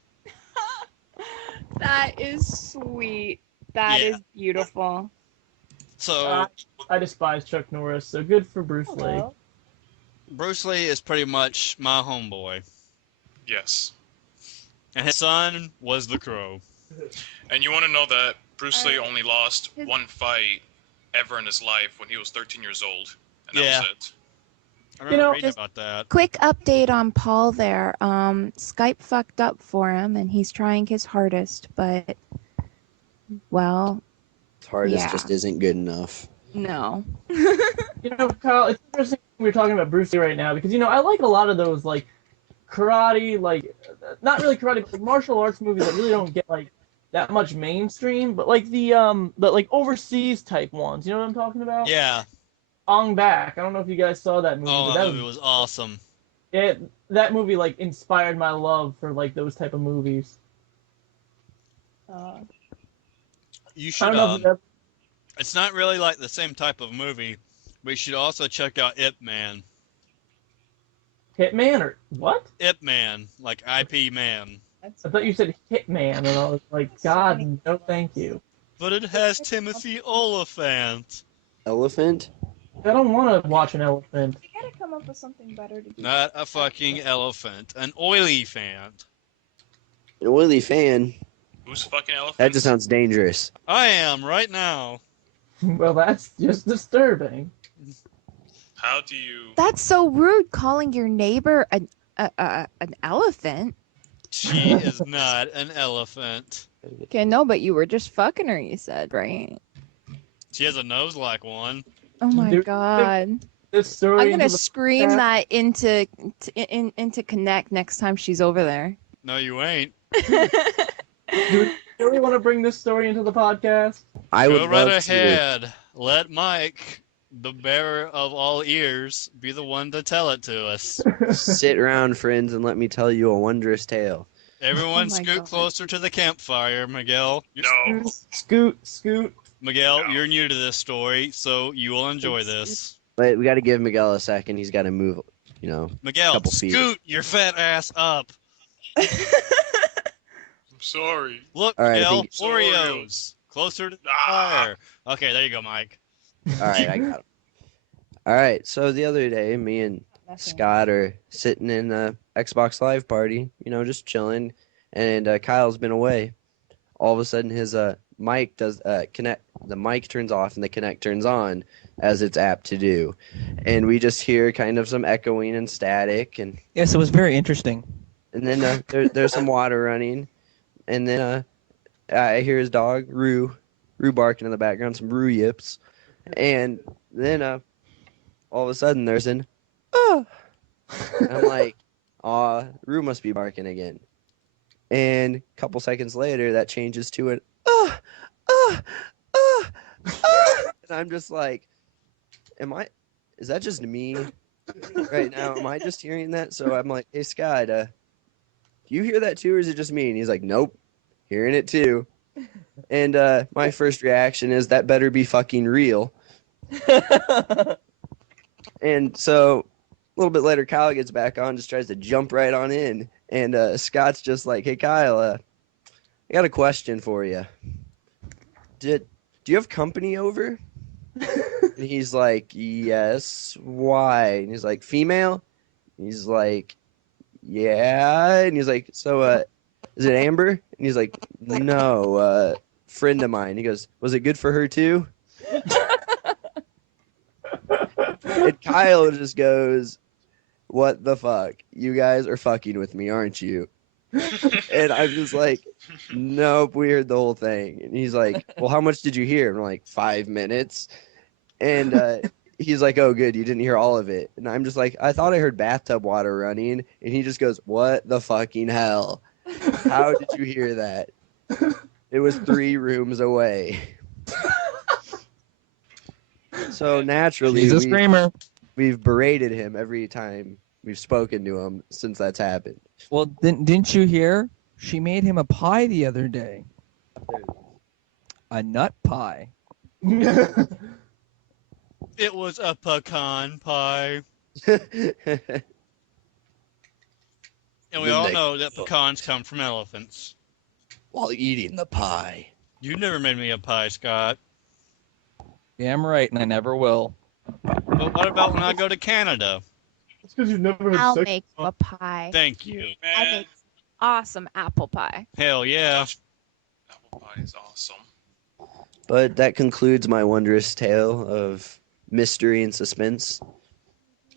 That is sweet. That is beautiful. So, I despise Chuck Norris, so good for Bruce Lee. Bruce Lee is pretty much my homeboy. Yes. And his son was the Crow. And you want to know that Bruce Lee only lost one fight ever in his life when he was 13 years old. And that was it. I remember reading about that. Quick update on Paul there. Skype fucked up for him, and he's trying his hardest, but, well, His hardest just isn't good enough. No. You know, Kyle, it's interesting we're talking about Bruce Lee right now because, I like a lot of those, karate, not really karate, but martial arts movies that really don't get, that much mainstream, but, the overseas type ones. You know what I'm talking about? Yeah. Ong Bak. I don't know if you guys saw that movie. Oh, but that movie was awesome. That movie, inspired my love for, those type of movies. You I should, don't know if that's... It's not really the same type of movie, but you should also check out Ip Man. Hitman or what? Ip Man, like IP Man. I thought you said Hitman, and I was like, God, no thank you. But it has Timothy Oliphant. Elephant? I don't want to watch an elephant. We gotta come up with something better to do. Not a fucking elephant. An oily fan. An oily fan? Who's fucking elephant? That just sounds dangerous. I am, right now. Well, that's just disturbing. How do you... That's so rude, calling your neighbor an elephant. She is not an elephant. Okay, no, but you were just fucking her, you said, right? She has a nose like one. Oh my Dude, god. This story I'm gonna into the scream podcast. that into Kinect next time she's over there. No, you ain't. Do you really want to bring this story into the podcast? I would Go right love to. ahead. Let Mike the bearer of all ears, be the one to tell it to us. Sit around, friends, and let me tell you a wondrous tale. Everyone Oh my scoot God. closer to the campfire, Miguel. No. Scoot. Miguel, No. you're new to this story, so you will enjoy this. But we got to give Miguel a second. He's got to move, Miguel, couple feet. scoot your fat ass up. I'm sorry. Look, All right, I Miguel, think- Oreos. Closer to the Ah. fire. Okay, there you go, Mike. All right, I got him. All right, so the other day, me and Scott are sitting in the Xbox Live party, just chilling, and Kyle's been away. All of a sudden, his mic does connect. The mic turns off and the Kinect turns on, as it's apt to do, and we just hear kind of some echoing and static, and Yes, it was very interesting. then there's some water running, and then I hear his dog Roo barking in the background, some Roo yips, and then all of a sudden there's an oh. And I'm like, aw, Roo must be barking again. And a couple seconds later, that changes to an oh. And I'm just like, is that just me right now? Am I just hearing that? So I'm like, hey, Scott, do you hear that too, or is it just me? And he's like, nope, hearing it too. And my first reaction is, that better be fucking real. And so a little bit later, Kyle gets back on, just tries to jump right on in. And Scott's just like, hey, Kyle, I got a question for you. Do you have company over? And he's like, yes. Why? And he's like, female? And he's like, yeah. And he's like, so is it Amber? And he's like, no, friend of mine. He goes, was it good for her too? And Kyle just goes, what the fuck? You guys are fucking with me, aren't you? And I'm just like, nope, we heard the whole thing. And he's like, well, how much did you hear? And I'm like, 5 minutes. And he's like, oh, good, you didn't hear all of it. And I'm just like, I thought I heard bathtub water running. And he just goes, what the fucking hell? How did you hear that? It was 3 rooms away. So naturally, He's a screamer. we've berated him every time we've spoken to him since that's happened. Well, didn't you hear? She made him a pie the other day. A nut pie. It was a pecan pie. And we all know that pecans come from elephants. While eating the pie. You never made me a pie, Scott. Damn right, and I never will. But what about when I go to Canada? It's because you've never had I'll sex. make you a pie. Thank you. I make awesome apple pie. Hell yeah. Apple pie is awesome. But that concludes my wondrous tale of mystery and suspense.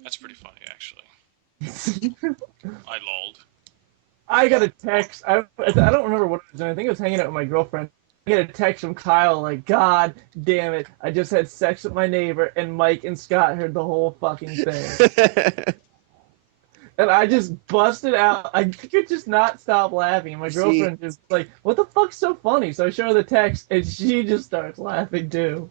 That's pretty funny, actually. I lolled. I got a text. I don't remember what it was. I think I was hanging out with my girlfriend. I get a text from Kyle like, God damn it, I just had sex with my neighbor, and Mike and Scott heard the whole fucking thing. And I just busted out. I could just not stop laughing. My girlfriend just like, what the fuck's so funny? So I show her the text, and she just starts laughing too.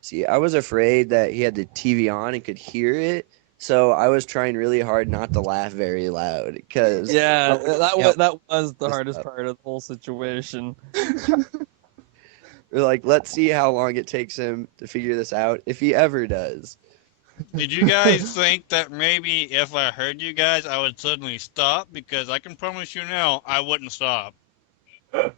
See, I was afraid that he had the TV on and could hear it, so I was trying really hard not to laugh very loud. Cause Yeah, Yep. that was the hardest part of the whole situation. We're like, let's see how long it takes him to figure this out, if he ever does. Did you guys think that maybe if I heard you guys, I would suddenly stop? Because I can promise you now, I wouldn't stop. I'm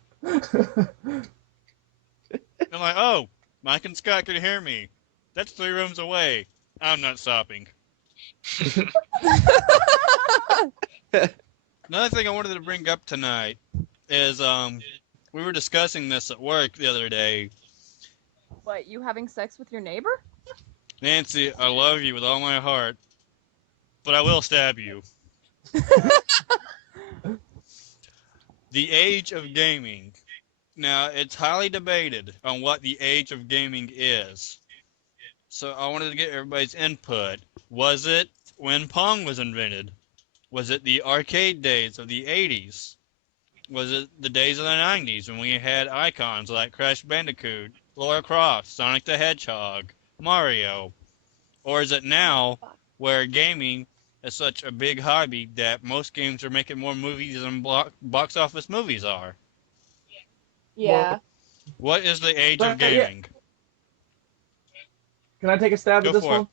like, oh, Mike and Scott can hear me. That's 3 rooms away. I'm not stopping. Another thing I wanted to bring up tonight is we were discussing this at work the other day. What, you having sex with your neighbor? Nancy, I love you with all my heart, but I will stab you. The age of gaming. Now, it's highly debated on what the age of gaming is. So I wanted to get everybody's input. Was it when Pong was invented? Was it the arcade days of the 80s? Was it the days of the 90s when we had icons like Crash Bandicoot, Lara Croft, Sonic the Hedgehog, Mario? Or is it now where gaming is such a big hobby that most games are making more movies than box office movies are? Yeah. What is the age of But, yeah. gaming? Can I take a stab Go at this for it.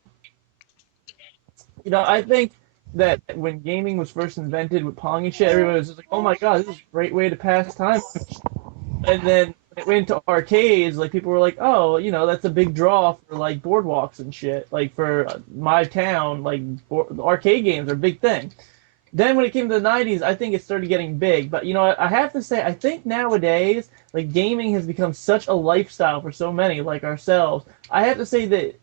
one? I think that when gaming was first invented with Pong and shit, everybody was just like, "Oh my god, this is a great way to pass time." And then it went to arcades. Like people were like, "Oh, that's a big draw for like boardwalks and shit." Like for my town, like arcade games are a big thing. Then when it came to the 90s, I think it started getting big. But I have to say, I think nowadays, like gaming has become such a lifestyle for so many, like ourselves. I have to say that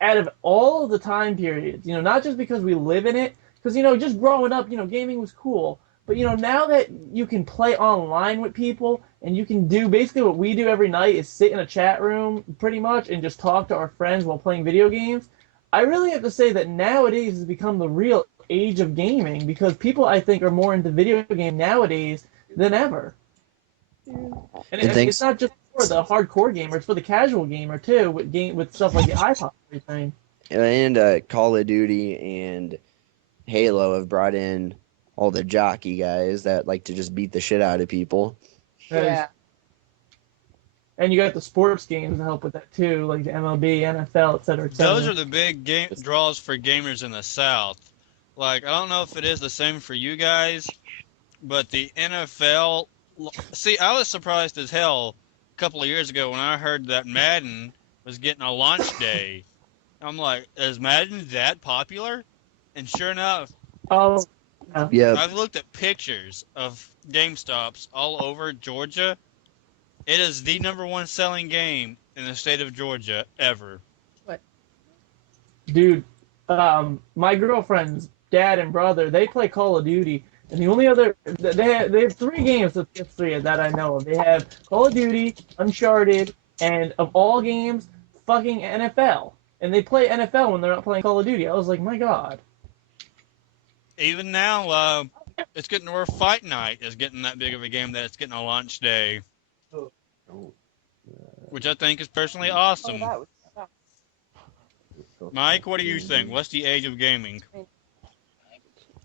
out of all of the time periods, not just because we live in it, because just growing up, gaming was cool. But now that you can play online with people and you can do basically what we do every night is sit in a chat room pretty much and just talk to our friends while playing video games. I really have to say that nowadays has become the real age of gaming because people I think are more into video game nowadays than ever. And it's not just for the hardcore gamer; it's for the casual gamer too, with stuff like the iPod and everything. And Call of Duty and Halo have brought in all the jockey guys that like to just beat the shit out of people. Yeah. And you got the sports games to help with that too, like the MLB, NFL, et cetera, et cetera. Those are the big draws for gamers in the South. Like, I don't know if it is the same for you guys, but the NFL... See, I was surprised as hell a couple of years ago when I heard that Madden was getting a launch day. I'm like, is Madden that popular? And sure enough, Oh, yeah. I've looked at pictures of GameStops all over Georgia. It is the #1 selling game in the state of Georgia ever. dude, my girlfriend's dad and brother, they play Call of Duty. And the only other, they have 3 games of PS3 that I know of. They have Call of Duty, Uncharted, and of all games, fucking NFL. And they play NFL when they're not playing Call of Duty. I was like, my god. Even now, it's getting to where Fight Night is getting that big of a game that it's getting a launch day. Which I think is personally awesome. Mike, what do you think? What's the age of gaming?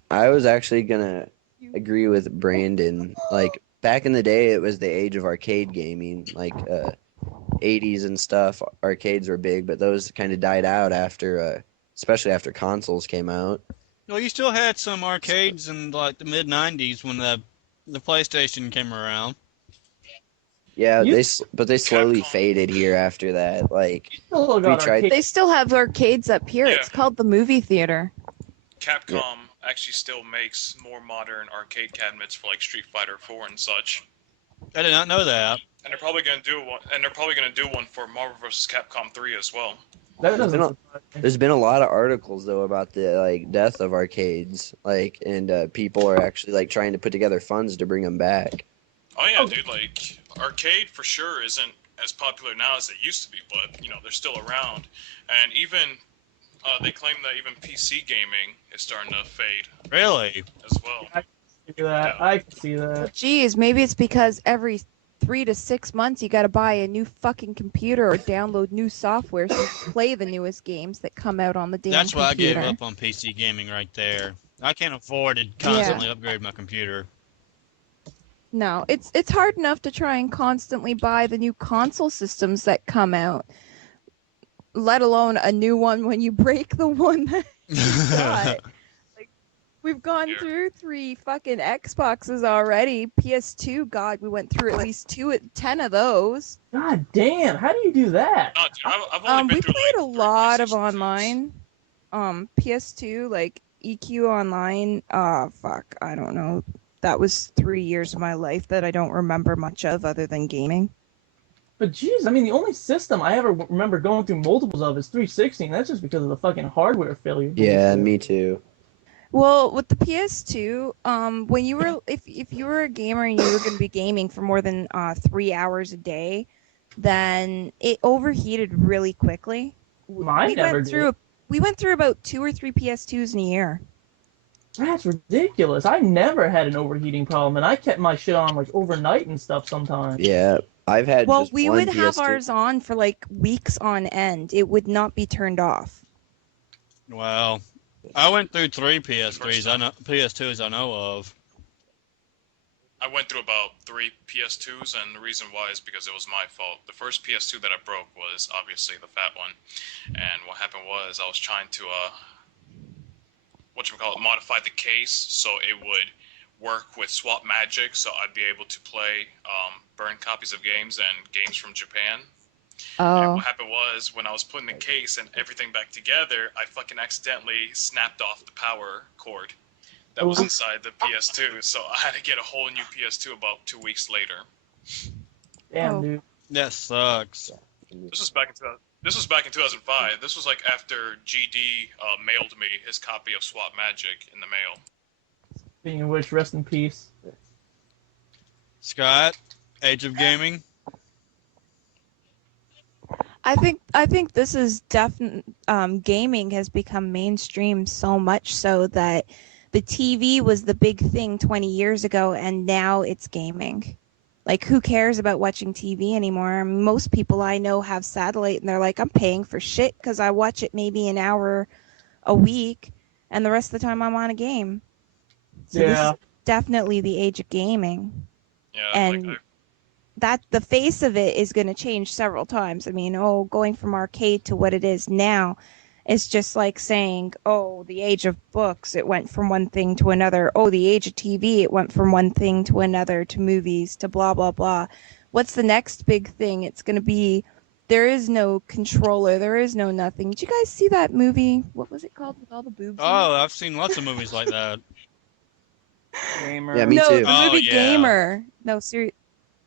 I was actually gonna agree with Brandon. Like back in the day, it was the age of arcade gaming, like 80s and stuff. Arcades were big, but those kind of died out after, especially after consoles came out. Well, you still had some arcades in like the mid '90s when the PlayStation came around. Yeah, but they slowly faded here after that. Like we tried. They still have arcades up here. Yeah. It's called the movie theater. Capcom actually still makes more modern arcade cabinets for like Street Fighter 4 and such. I did not know that. And they're probably gonna do one. And they're probably gonna do one for Marvel vs. Capcom 3 as well. There's been a lot of articles though about the like death of arcades, and people are actually like trying to put together funds to bring them back. Oh yeah, dude. Like arcade for sure isn't as popular now as it used to be, but they're still around. And even they claim that even PC gaming is starting to fade. Really? As well. I can see that. Geez, maybe it's because every 3 to 6 months you gotta buy a new fucking computer or download new software so you can play the newest games that come out on the damn That's why computer. I gave up on PC gaming right there. I can't afford to constantly upgrade my computer. No, it's hard enough to try and constantly buy the new console systems that come out, let alone a new one when you break the one that you got. Like, we've gone through 3 fucking Xboxes already. PS2, God, we went through at least 10 of those. God damn, how do you do that? No, dude, I've only been We through played like a lot of 3 PlayStation 2s. online. PS2, like EQ Online. Fuck, I don't know. That was 3 years of my life that I don't remember much of other than gaming. But jeez, I mean, the only system I ever remember going through multiples of is 360, and that's just because of the fucking hardware failure. Yeah, me too. Well, with the PS2, when you were if you were a gamer and you were going to be gaming for more than 3 hours a day, then it overheated really quickly. Mine never did. We went through about 2 or 3 PS2s in a year. That's ridiculous. I never had an overheating problem, and I kept my shit on like overnight and stuff sometimes. Yeah, I've had. Well, just we one would have PS2. ours on for like weeks on end. It would not be turned off. Well, I went through 3 PS3s. I know PS2s I know of. I went through about 3 PS2s, and the reason why is because it was my fault. The first PS2 that I broke was obviously the fat one, and what happened was I was trying to modify the case so it would work with swap magic, so I'd be able to play burn copies of games and games from Japan. And Oh. what happened was, when I was putting the case and everything back together, I fucking accidentally snapped off the power cord that was inside the PS2, so I had to get a whole new PS2 about 2 weeks later. Damn, Oh. dude. That sucks. This was back in 2005. This was like after GD mailed me his copy of Swap Magic in the mail. Speaking of which, rest in peace. Scott, Age of Gaming. I think this is gaming has become mainstream so much so that the TV was the big thing 20 years ago, and now it's gaming. Like, who cares about watching TV anymore? Most people I know have satellite, and they're like, I'm paying for shit because I watch it maybe an hour a week, and the rest of the time I'm on a game. So this is definitely the age of gaming. Yeah, and that the face of it is going to change several times. I mean, going from arcade to what it is now is just like saying, the age of books, it went from one thing to another. The age of TV, it went from one thing to another, to movies, to blah, blah, blah. What's the next big thing? It's going to be, there is no controller. There is no nothing. Did you guys see that movie? What was it called with all the boobs? Oh, I've seen lots of movies like that. Gamer. Yeah, me No, too. the movie Gamer. No, seriously.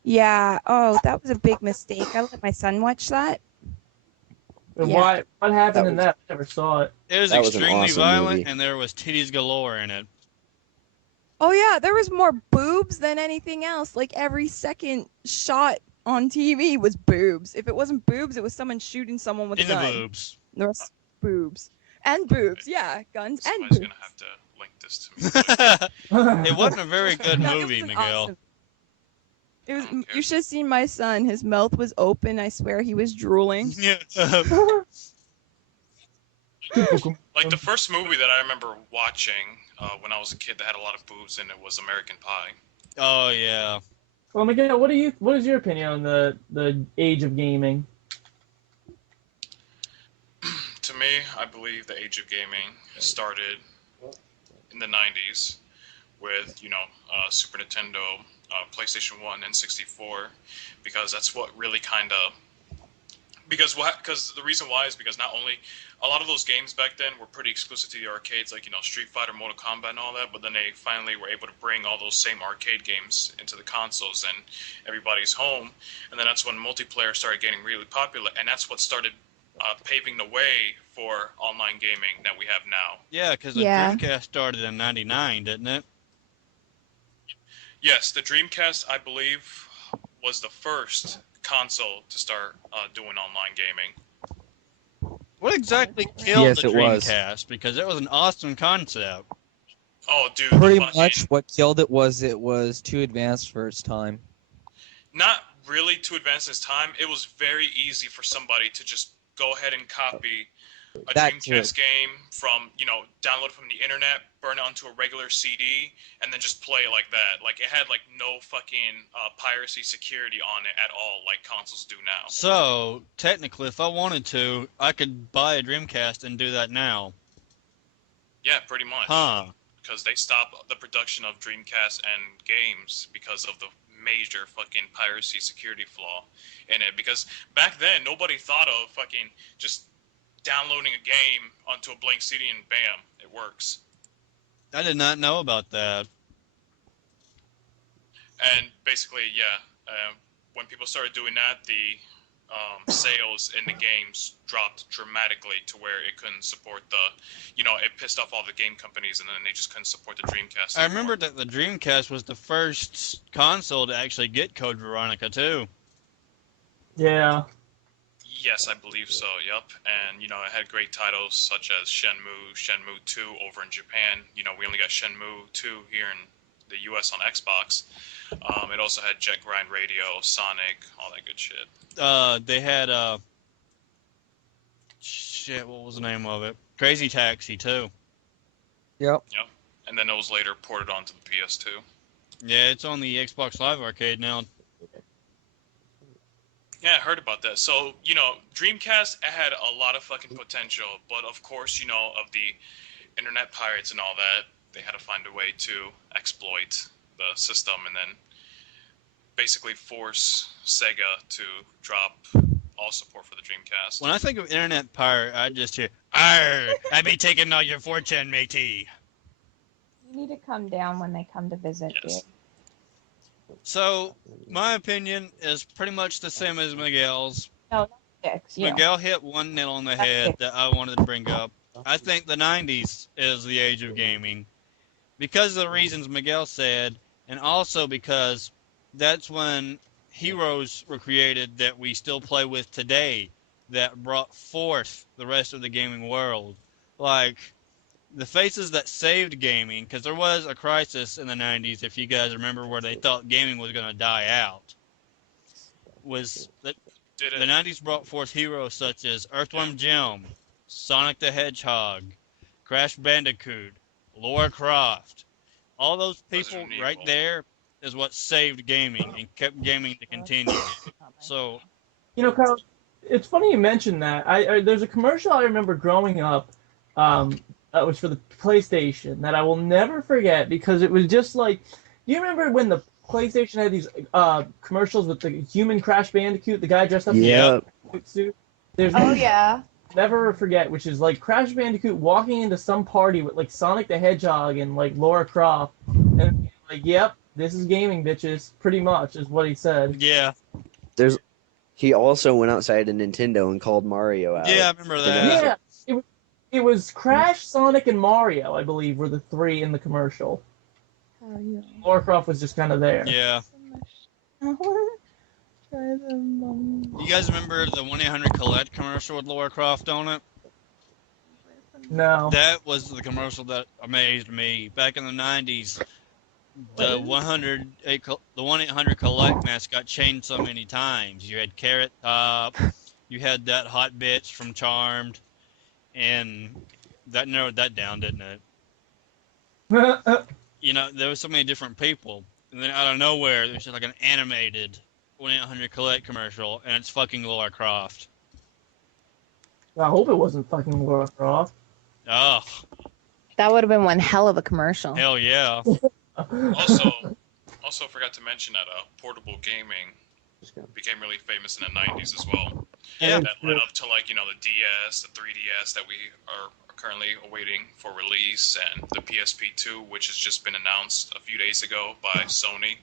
Yeah. That was a big mistake. I let my son watch that. What happened in that? I never saw it. It was extremely violent, and there was titties galore in it. Oh yeah, there was more boobs than anything else. Like, every second shot on TV was boobs. If it wasn't boobs, it was someone shooting someone with a gun. In the boobs. The rest boobs. And boobs, yeah. Guns and Somebody's boobs. gonna have to link this to me. It wasn't a very good No, it movie, was Miguel. awesome. It was. You should have seen my son. His mouth was open. I swear he was drooling. Like, the first movie that I remember watching when I was a kid that had a lot of boobs in it was American Pie. Oh yeah. Well, Miguel, what is your opinion on the age of gaming? To me, I believe the age of gaming started in the 90s with, Super Nintendo, PlayStation 1, and 64, because that's what really kind of... Because the reason why is because not only a lot of those games back then were pretty exclusive to the arcades, like, Street Fighter, Mortal Kombat, and all that, but then they finally were able to bring all those same arcade games into the consoles and everybody's home, and then that's when multiplayer started getting really popular, and that's what started paving the way for online gaming that we have now. Yeah, because the Dreamcast started in '99, didn't it? Yes, the Dreamcast, I believe, was the first console to start doing online gaming. What exactly killed Yes, the it was. Dreamcast? Because it was an awesome concept. Oh, dude. Pretty much what killed it was too advanced for its time. Not really too advanced in its time. It was very easy for somebody to just go ahead and copy a Dreamcast game from, download from the internet, burn it onto a regular CD, and then just play it like that. Like, it had, like, no fucking piracy security on it at all, like consoles do now. So, technically, if I wanted to, I could buy a Dreamcast and do that now. Yeah, pretty much. Huh. Because they stopped the production of Dreamcast and games because of the major fucking piracy security flaw in it. Because back then, nobody thought of fucking just downloading a game onto a blank CD and bam, it works. I did not know about that. And basically, when people started doing that, the sales in the games dropped dramatically to where it couldn't support it pissed off all the game companies, and then they just couldn't support the Dreamcast anymore. I remember that the Dreamcast was the first console to actually get Code Veronica, too. Yeah. Yes, I believe so, yep. And, it had great titles such as Shenmue 2 over in Japan. We only got Shenmue 2 here in the US on Xbox. It also had Jet Grind Radio, Sonic, all that good shit. They had Shit, what was the name of it? Crazy Taxi too. Yep. Yep. And then it was later ported onto the PS2. Yeah, it's on the Xbox Live Arcade now. Yeah, I heard about that. So, Dreamcast had a lot of fucking potential, but of course, of the internet pirates and all that, they had to find a way to exploit the system and then basically force Sega to drop all support for the Dreamcast. When I think of internet pirate, I just hear, "Arr, I be taking all your fortune, matey." You need to come down when they come to visit, Yes. dude. So, my opinion is pretty much the same as Miguel's. No, not six. You. Miguel hit one nail on the head that I wanted to bring up. I think the 90s is the age of gaming. Because of the reasons Miguel said, and also because that's when heroes were created that we still play with today that brought forth the rest of the gaming world. Like, the faces that saved gaming, because there was a crisis in the 90s, if you guys remember, where they thought gaming was going to die out, was that the 90s brought forth heroes such as Earthworm Jim, Sonic the Hedgehog, Crash Bandicoot, Lara Croft. All those people right there is what saved gaming and kept gaming to continue. So, Kyle, it's funny you mentioned that. There's a commercial I remember growing up. That was for the PlayStation that I will never forget because it was just like, do you remember when the PlayStation had these commercials with the human Crash Bandicoot, the guy dressed up in a suit? Yeah. Never forget, which is like Crash Bandicoot walking into some party with like Sonic the Hedgehog and like Lara Croft, and like, yep, this is gaming, bitches. Pretty much is what he said. yeah. He also went outside of Nintendo and called Mario out. Yeah, I remember that. Yeah, it was Crash, Sonic, and Mario, I believe, were the three in the commercial. Lara Croft was just kind of there. Yeah. You guys remember the 1-800-COLLECT commercial with Lara Croft on it? No. That was the commercial that amazed me. Back in the 90s, the 1-800-COLLECT mascot changed so many times. You had Carrot Top, you had that hot bitch from Charmed, and that narrowed that down, didn't it? There was so many different people, and then out of nowhere, there's just like an animated 1-800-COLLECT commercial, and it's fucking Lara Croft. I hope it wasn't fucking Lara Croft. Oh. That would have been one hell of a commercial. Hell yeah. Also forgot to mention that portable gaming became really famous in the 90s as well. Yeah. That led up to the DS, the 3DS that we are currently awaiting for release, and the PSP 2, which has just been announced a few days ago by Sony.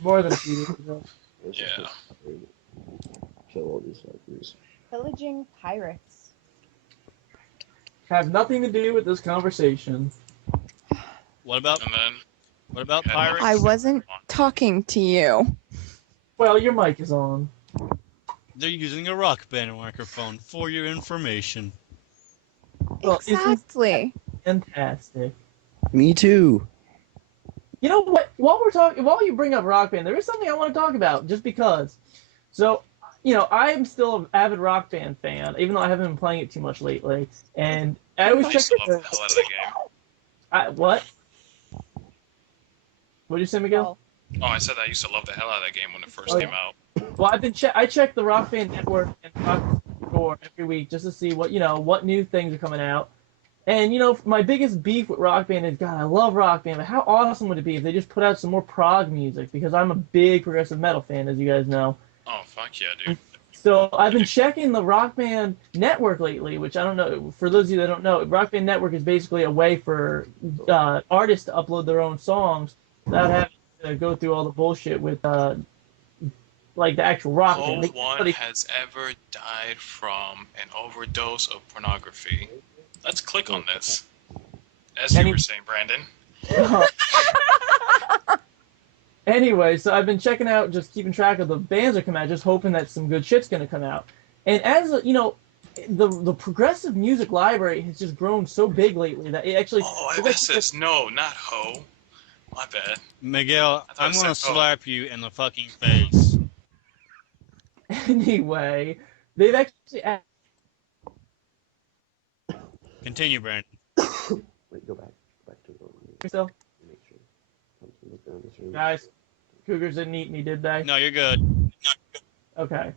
More than a few days ago. Yeah. Kill all these fuckers. Pillaging pirates. Have nothing to do with this conversation. What about pirates? I wasn't talking to you. Well, your mic is on. They're using a Rock Band microphone for your information. Well, Exactly. Fantastic. Me too. You know what? While you bring up Rock Band, there is something I want to talk about, just because. So, I am still an avid Rock Band fan, even though I haven't been playing it too much lately. And I always check. I love the hell out of that game. What? What did you say, Miguel? Oh, I said I used to love the hell out of that game when it first came out. Well, I check the Rock Band Network and Rock Store every week just to see what new things are coming out. And my biggest beef with Rock Band is, God, I love Rock Band, but how awesome would it be if they just put out some more prog music? Because I'm a big progressive metal fan, as you guys know. Oh, fuck yeah, dude. So I've been checking the Rock Band Network lately, which I don't know. For those of you that don't know, Rock Band Network is basically a way for artists to upload their own songs without having to go through all the bullshit with like the actual Rock Band. No one has ever died from an overdose of pornography. Let's click on this. As you were saying, Brandon. Anyway, so I've been checking out, just keeping track of the bands that come out, just hoping that some good shit's going to come out. And as the progressive music library has just grown so big lately that it actually. Oh, Oasis. No, not Ho. My bad. Miguel, I'm going to slap you in the fucking face. Anyway, they've actually. Continue, Brandon. Wait, go back to the Still, make sure. Look around this room. guys, Cougars didn't eat me, did they? No, you're good. Okay.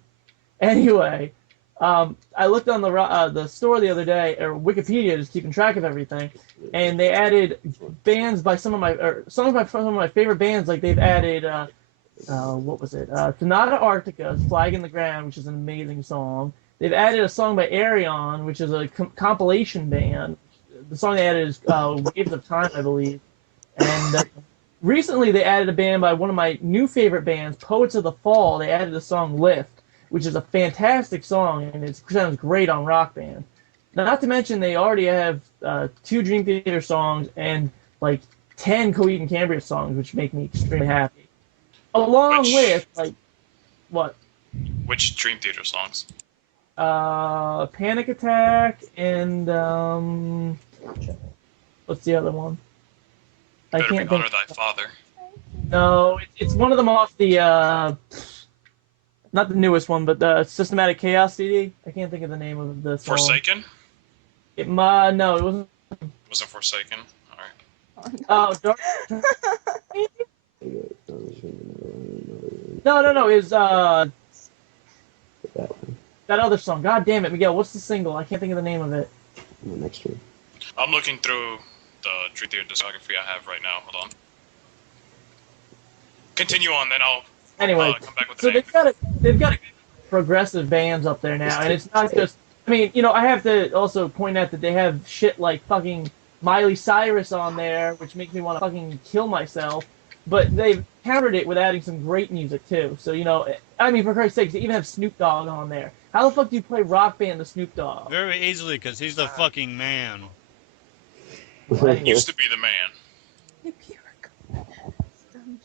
Anyway, I looked on the store the other day, or Wikipedia, just keeping track of everything, and they added bands by some of my favorite bands. Like they've added, what was it? Sonata Arctica's "Flag in the Ground," which is an amazing song. They've added a song by Arion, which is a compilation band. The song they added is "Waves of Time," I believe, and. Recently, they added a band by one of my new favorite bands, Poets of the Fall. They added the song "Lift," which is a fantastic song, and it sounds great on Rock Band. Not to mention, they already have 2 Dream Theater songs and like 10 Coheed and Cambria songs, which make me extremely happy. Along with what? Which Dream Theater songs? Panic Attack and what's the other one? I Better can't be Honor think. Thy Father. No, it's one of them off the not the newest one, but the Systematic Chaos CD. I can't think of the name of the song. Forsaken? No, it wasn't. Wasn't Forsaken? Alright. Oh, Dark. No. It was That one. that other song. God damn it, Miguel. What's the single? I can't think of the name of it. The next one. I'm looking through the Dream Theater discography I have right now. Hold on. Continue on, then I'll Anyway, come back with the so name. they've got progressive bands up there now, and it's not just. I mean, I have to also point out that they have shit like fucking Miley Cyrus on there, which makes me want to fucking kill myself. But they've countered it with adding some great music too. So I mean, for Christ's sake, they even have Snoop Dogg on there. How the fuck do you play Rock Band to Snoop Dogg? Very easily, because he's the fucking man. Used to be the man.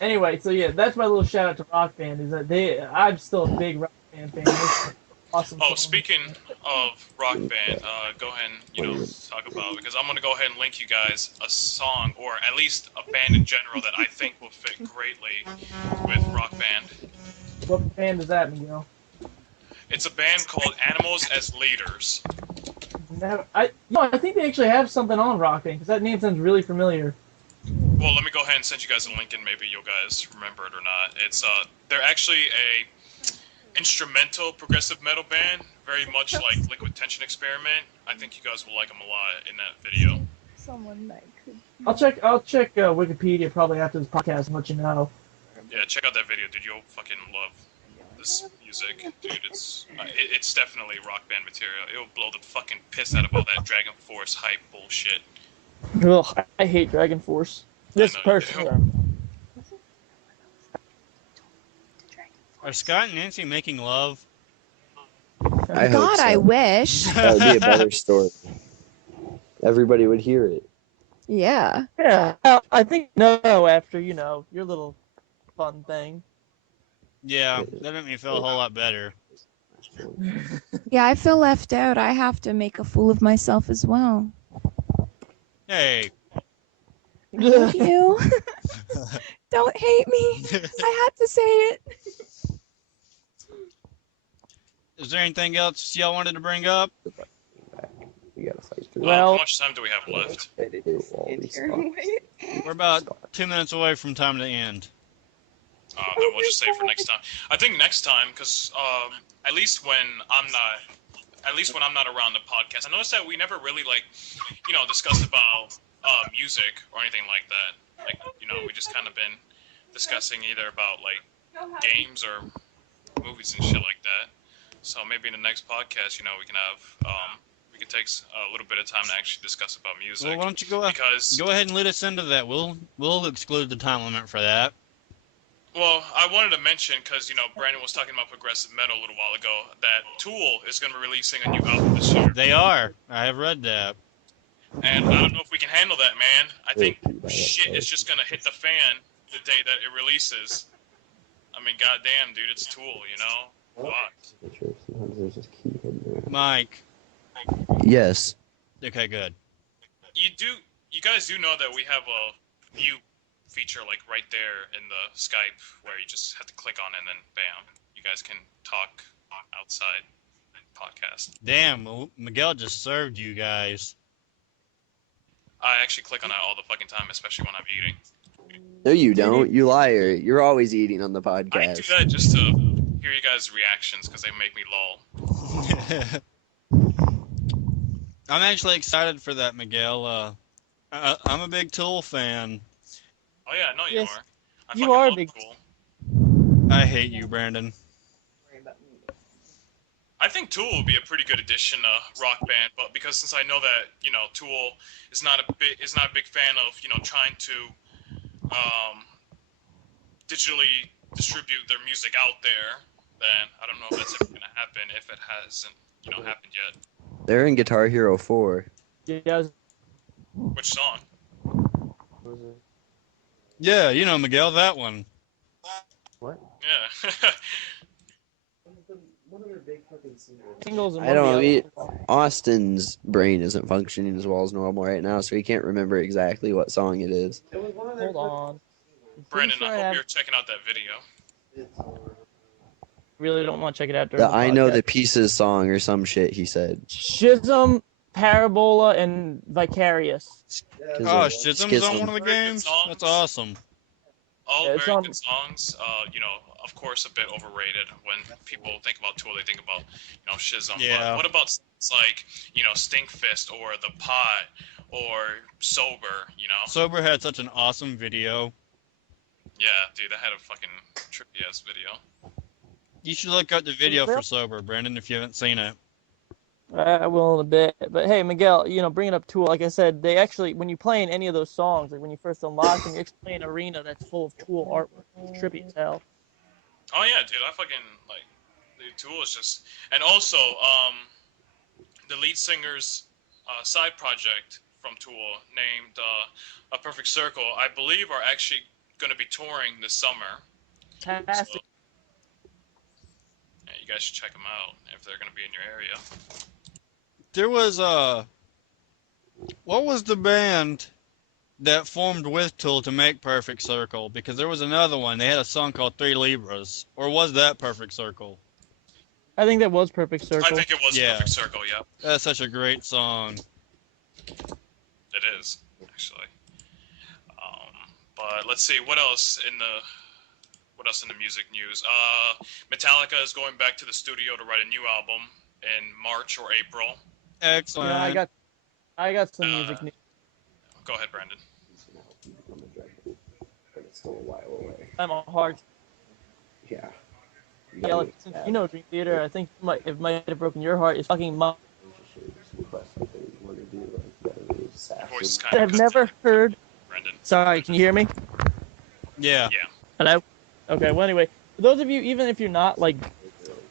Anyway, so yeah, that's my little shout out to Rock Band. Is that I'm still a big Rock Band fan. Awesome. Oh, song. speaking of Rock Band, go ahead and talk about, because I'm gonna go ahead and link you guys a song, or at least a band in general that I think will fit greatly with Rock Band. What band is that, Miguel? It's a band called Animals as Leaders. I think they actually have something on Rock Band because that name sounds really familiar. Well, let me go ahead and send you guys a link, and maybe you guys remember it or not. It's they're actually a instrumental progressive metal band, very much like Liquid Tension Experiment. I think you guys will like them a lot in that video. Someone that could. I'll check Wikipedia probably after this podcast and let you know. Yeah, check out that video, dude. You'll fucking love this music, dude. It's definitely Rock Band material. It'll blow the fucking piss out of all that Dragon Force hype bullshit. Ugh, I hate Dragon Force. This person. Are Scott and Nancy making love? I hope God, so. I wish. That would be a better story. Everybody would hear it. Yeah. Yeah, I think no after your little fun thing. Yeah, that made me feel a whole lot better. Yeah, I feel left out. I have to make a fool of myself as well. Hey. Thank you. Don't hate me. I had to say it. Is there anything else y'all wanted to bring up? We gotta fight through. Well- How much time do we have left? We're about 2 minutes away from time to end. Then we'll just save for next time. I think next time, because at least when I'm not around the podcast, I noticed that we never really discuss about music or anything like that. We just kind of been discussing either about games or movies and shit like that. So maybe in the next podcast, we can have we can take a little bit of time to actually discuss about music. Well, why don't you go ahead and lead us into that? We'll exclude the time limit for that. Well, I wanted to mention, because, Brandon was talking about progressive metal a little while ago, that Tool is going to be releasing a new album this year. They are. I have read that. And I don't know if we can handle that, man. I think shit is just going to hit the fan the day that it releases. I mean, goddamn, dude, it's Tool, Fuck. Sometimes there's this key hidden there. Mike. Yes. Okay, good. You guys do know that we have a new feature right there in the Skype where you just have to click on it and then bam, you guys can talk outside podcast. Damn, Miguel just served you guys. I actually click on that all the fucking time, especially when I'm eating. No, you don't. You liar. You're always eating on the I do podcast. that just to hear you guys' reactions because they make me lol. I'm actually excited for that, Miguel. I'm a big Tool fan. Oh yeah, I know you Yes, are. I you fucking are a love big- Tool. I hate you, Brandon. I think Tool would be a pretty good addition to Rock Band, but because since I know that Tool is not a big fan of trying to digitally distribute their music out there, then I don't know if that's ever gonna happen if it hasn't happened yet. They're in Guitar Hero 4. Yeah, Which song? Yeah, Miguel, that one. Yeah. singles and I one of don't the know. others. Austin's brain isn't functioning as well as normal right now, so he can't remember exactly what song it is. Hold on. I'm pretty Brandon, sure I hope have- you're checking out that video. really don't want to check it out during The the I Know podcast. the Pieces song or some shit, he said. Schism, Parabola, and Vicarious. Oh, Shizm's on one of the Very good games? songs. That's awesome. All Yeah, it's very on- good songs. Of course, a bit overrated. When people think about Tool, they think about Shizm. Yeah. But what about songs like Stinkfist or The Pot or Sober? Sober had such an awesome video. Yeah, dude, that had a fucking trippy ass video. You should look up the video for Sober, Brandon, if you haven't seen it. I will in a bit. But hey, Miguel, bringing up Tool, like I said, they actually, when you play in any of those songs, like when you first unlock them, you actually play an arena that's full of Tool artwork. It's trippy as hell. Oh yeah, dude, I fucking like the Tool is just, and also the lead singer's side project from Tool named A Perfect Circle, I believe, are actually going to be touring this summer. Fantastic. So, yeah, you guys should check them out if they're going to be in your area. There was what was the band that formed with Tool to make Perfect Circle? Because there was another one. They had a song called 3 Libras. Or was that Perfect Circle? I think that was Perfect Circle. I think it was Yeah. Perfect Circle, yeah. That's such a great song. It is, actually. But let's see, what else in the music news? Metallica is going back to the studio to write a new album in March or April. Excellent. Yeah, I got some music news. Go ahead, Brandon. I'm a hard. Yeah. Yeah, like, since you know Dream Theater, I think it might have broken your heart. Is fucking. Your voice is kind of I've never heard. Brendan. Sorry, can you hear me? Yeah. Yeah. Hello. Okay. Well, anyway, for those of you, even if you're not like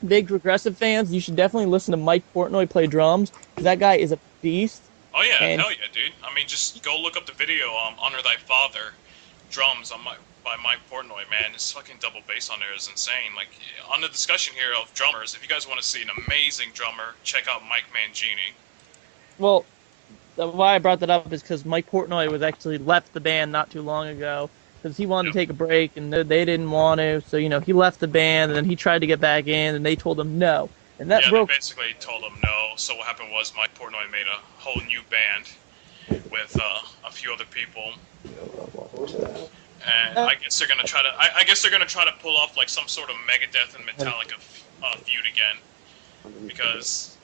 big progressive fans, you should definitely listen to Mike Portnoy play drums, because that guy is a beast. Oh yeah, And- hell yeah, dude. I mean, just go look up the video, Honor Thy Father, drums by Mike Portnoy, man. His fucking double bass on there is insane. Like, on the discussion here of drummers, if you guys want to see an amazing drummer, check out Mike Mangini. Well, why I brought that up is because Mike Portnoy was actually left the band not too long ago because he wanted to take a break and they didn't want to. So he left the band and then he tried to get back in and they told him no. And that Yeah, broke. they basically told him no. So what happened was Mike Portnoy made a whole new band with a few other people. And I guess they're gonna try to. I guess they're gonna try to pull off like some sort of Megadeth and Metallica feud again, because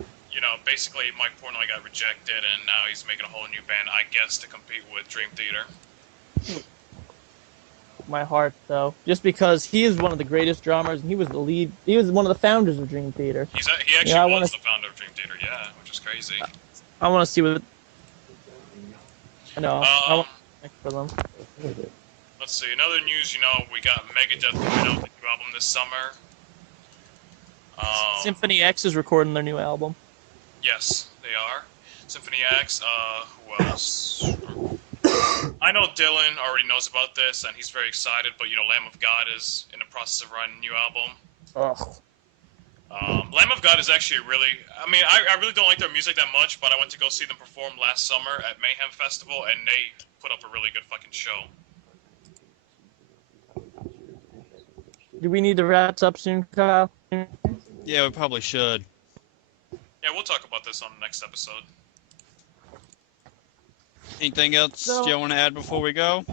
basically Mike Portnoy got rejected, and now he's making a whole new band. I guess to compete with Dream Theater. My heart, though, just because he is one of the greatest drummers and he was the lead. He was one of the founders of Dream Theater. He actually was the founder of Dream Theater, yeah, which is crazy. I want to see what. I know. I want to for them. Let's see. In other news, we got Megadeth coming out with a new album this summer. Symphony X is recording their new album. Yes, they are. Symphony X. Who else? I know Dylan already knows about this, and he's very excited. But Lamb of God is in the process of writing a new album. Ugh. Lamb of God is actually really. I mean, I really don't like their music that much, but I went to go see them perform last summer at Mayhem Festival, and they put up a really good fucking show. Do we need to wrap this up soon, Kyle? Yeah, we probably should. Yeah, we'll talk about this on the next episode. Anything else So- you want to add before we go?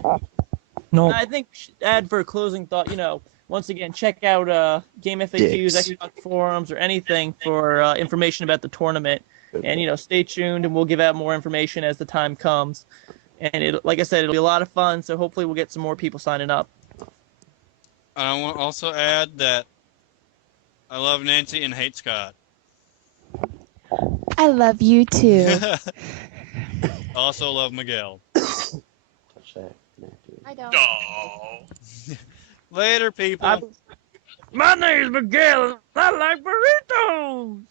No. I think we should add for a closing thought, once again, check out Game FAQs, Dicks. Xbox forums, or anything for information about the tournament. And, stay tuned, and we'll give out more information as the time comes. And, like I said, it'll be a lot of fun, so hopefully we'll get some more people signing up. I want to also add that I love Nancy and hate Scott. I love you too. Also love Miguel. Touch that. I don't. Oh. Later, people. My name's Miguel, and I like burritos!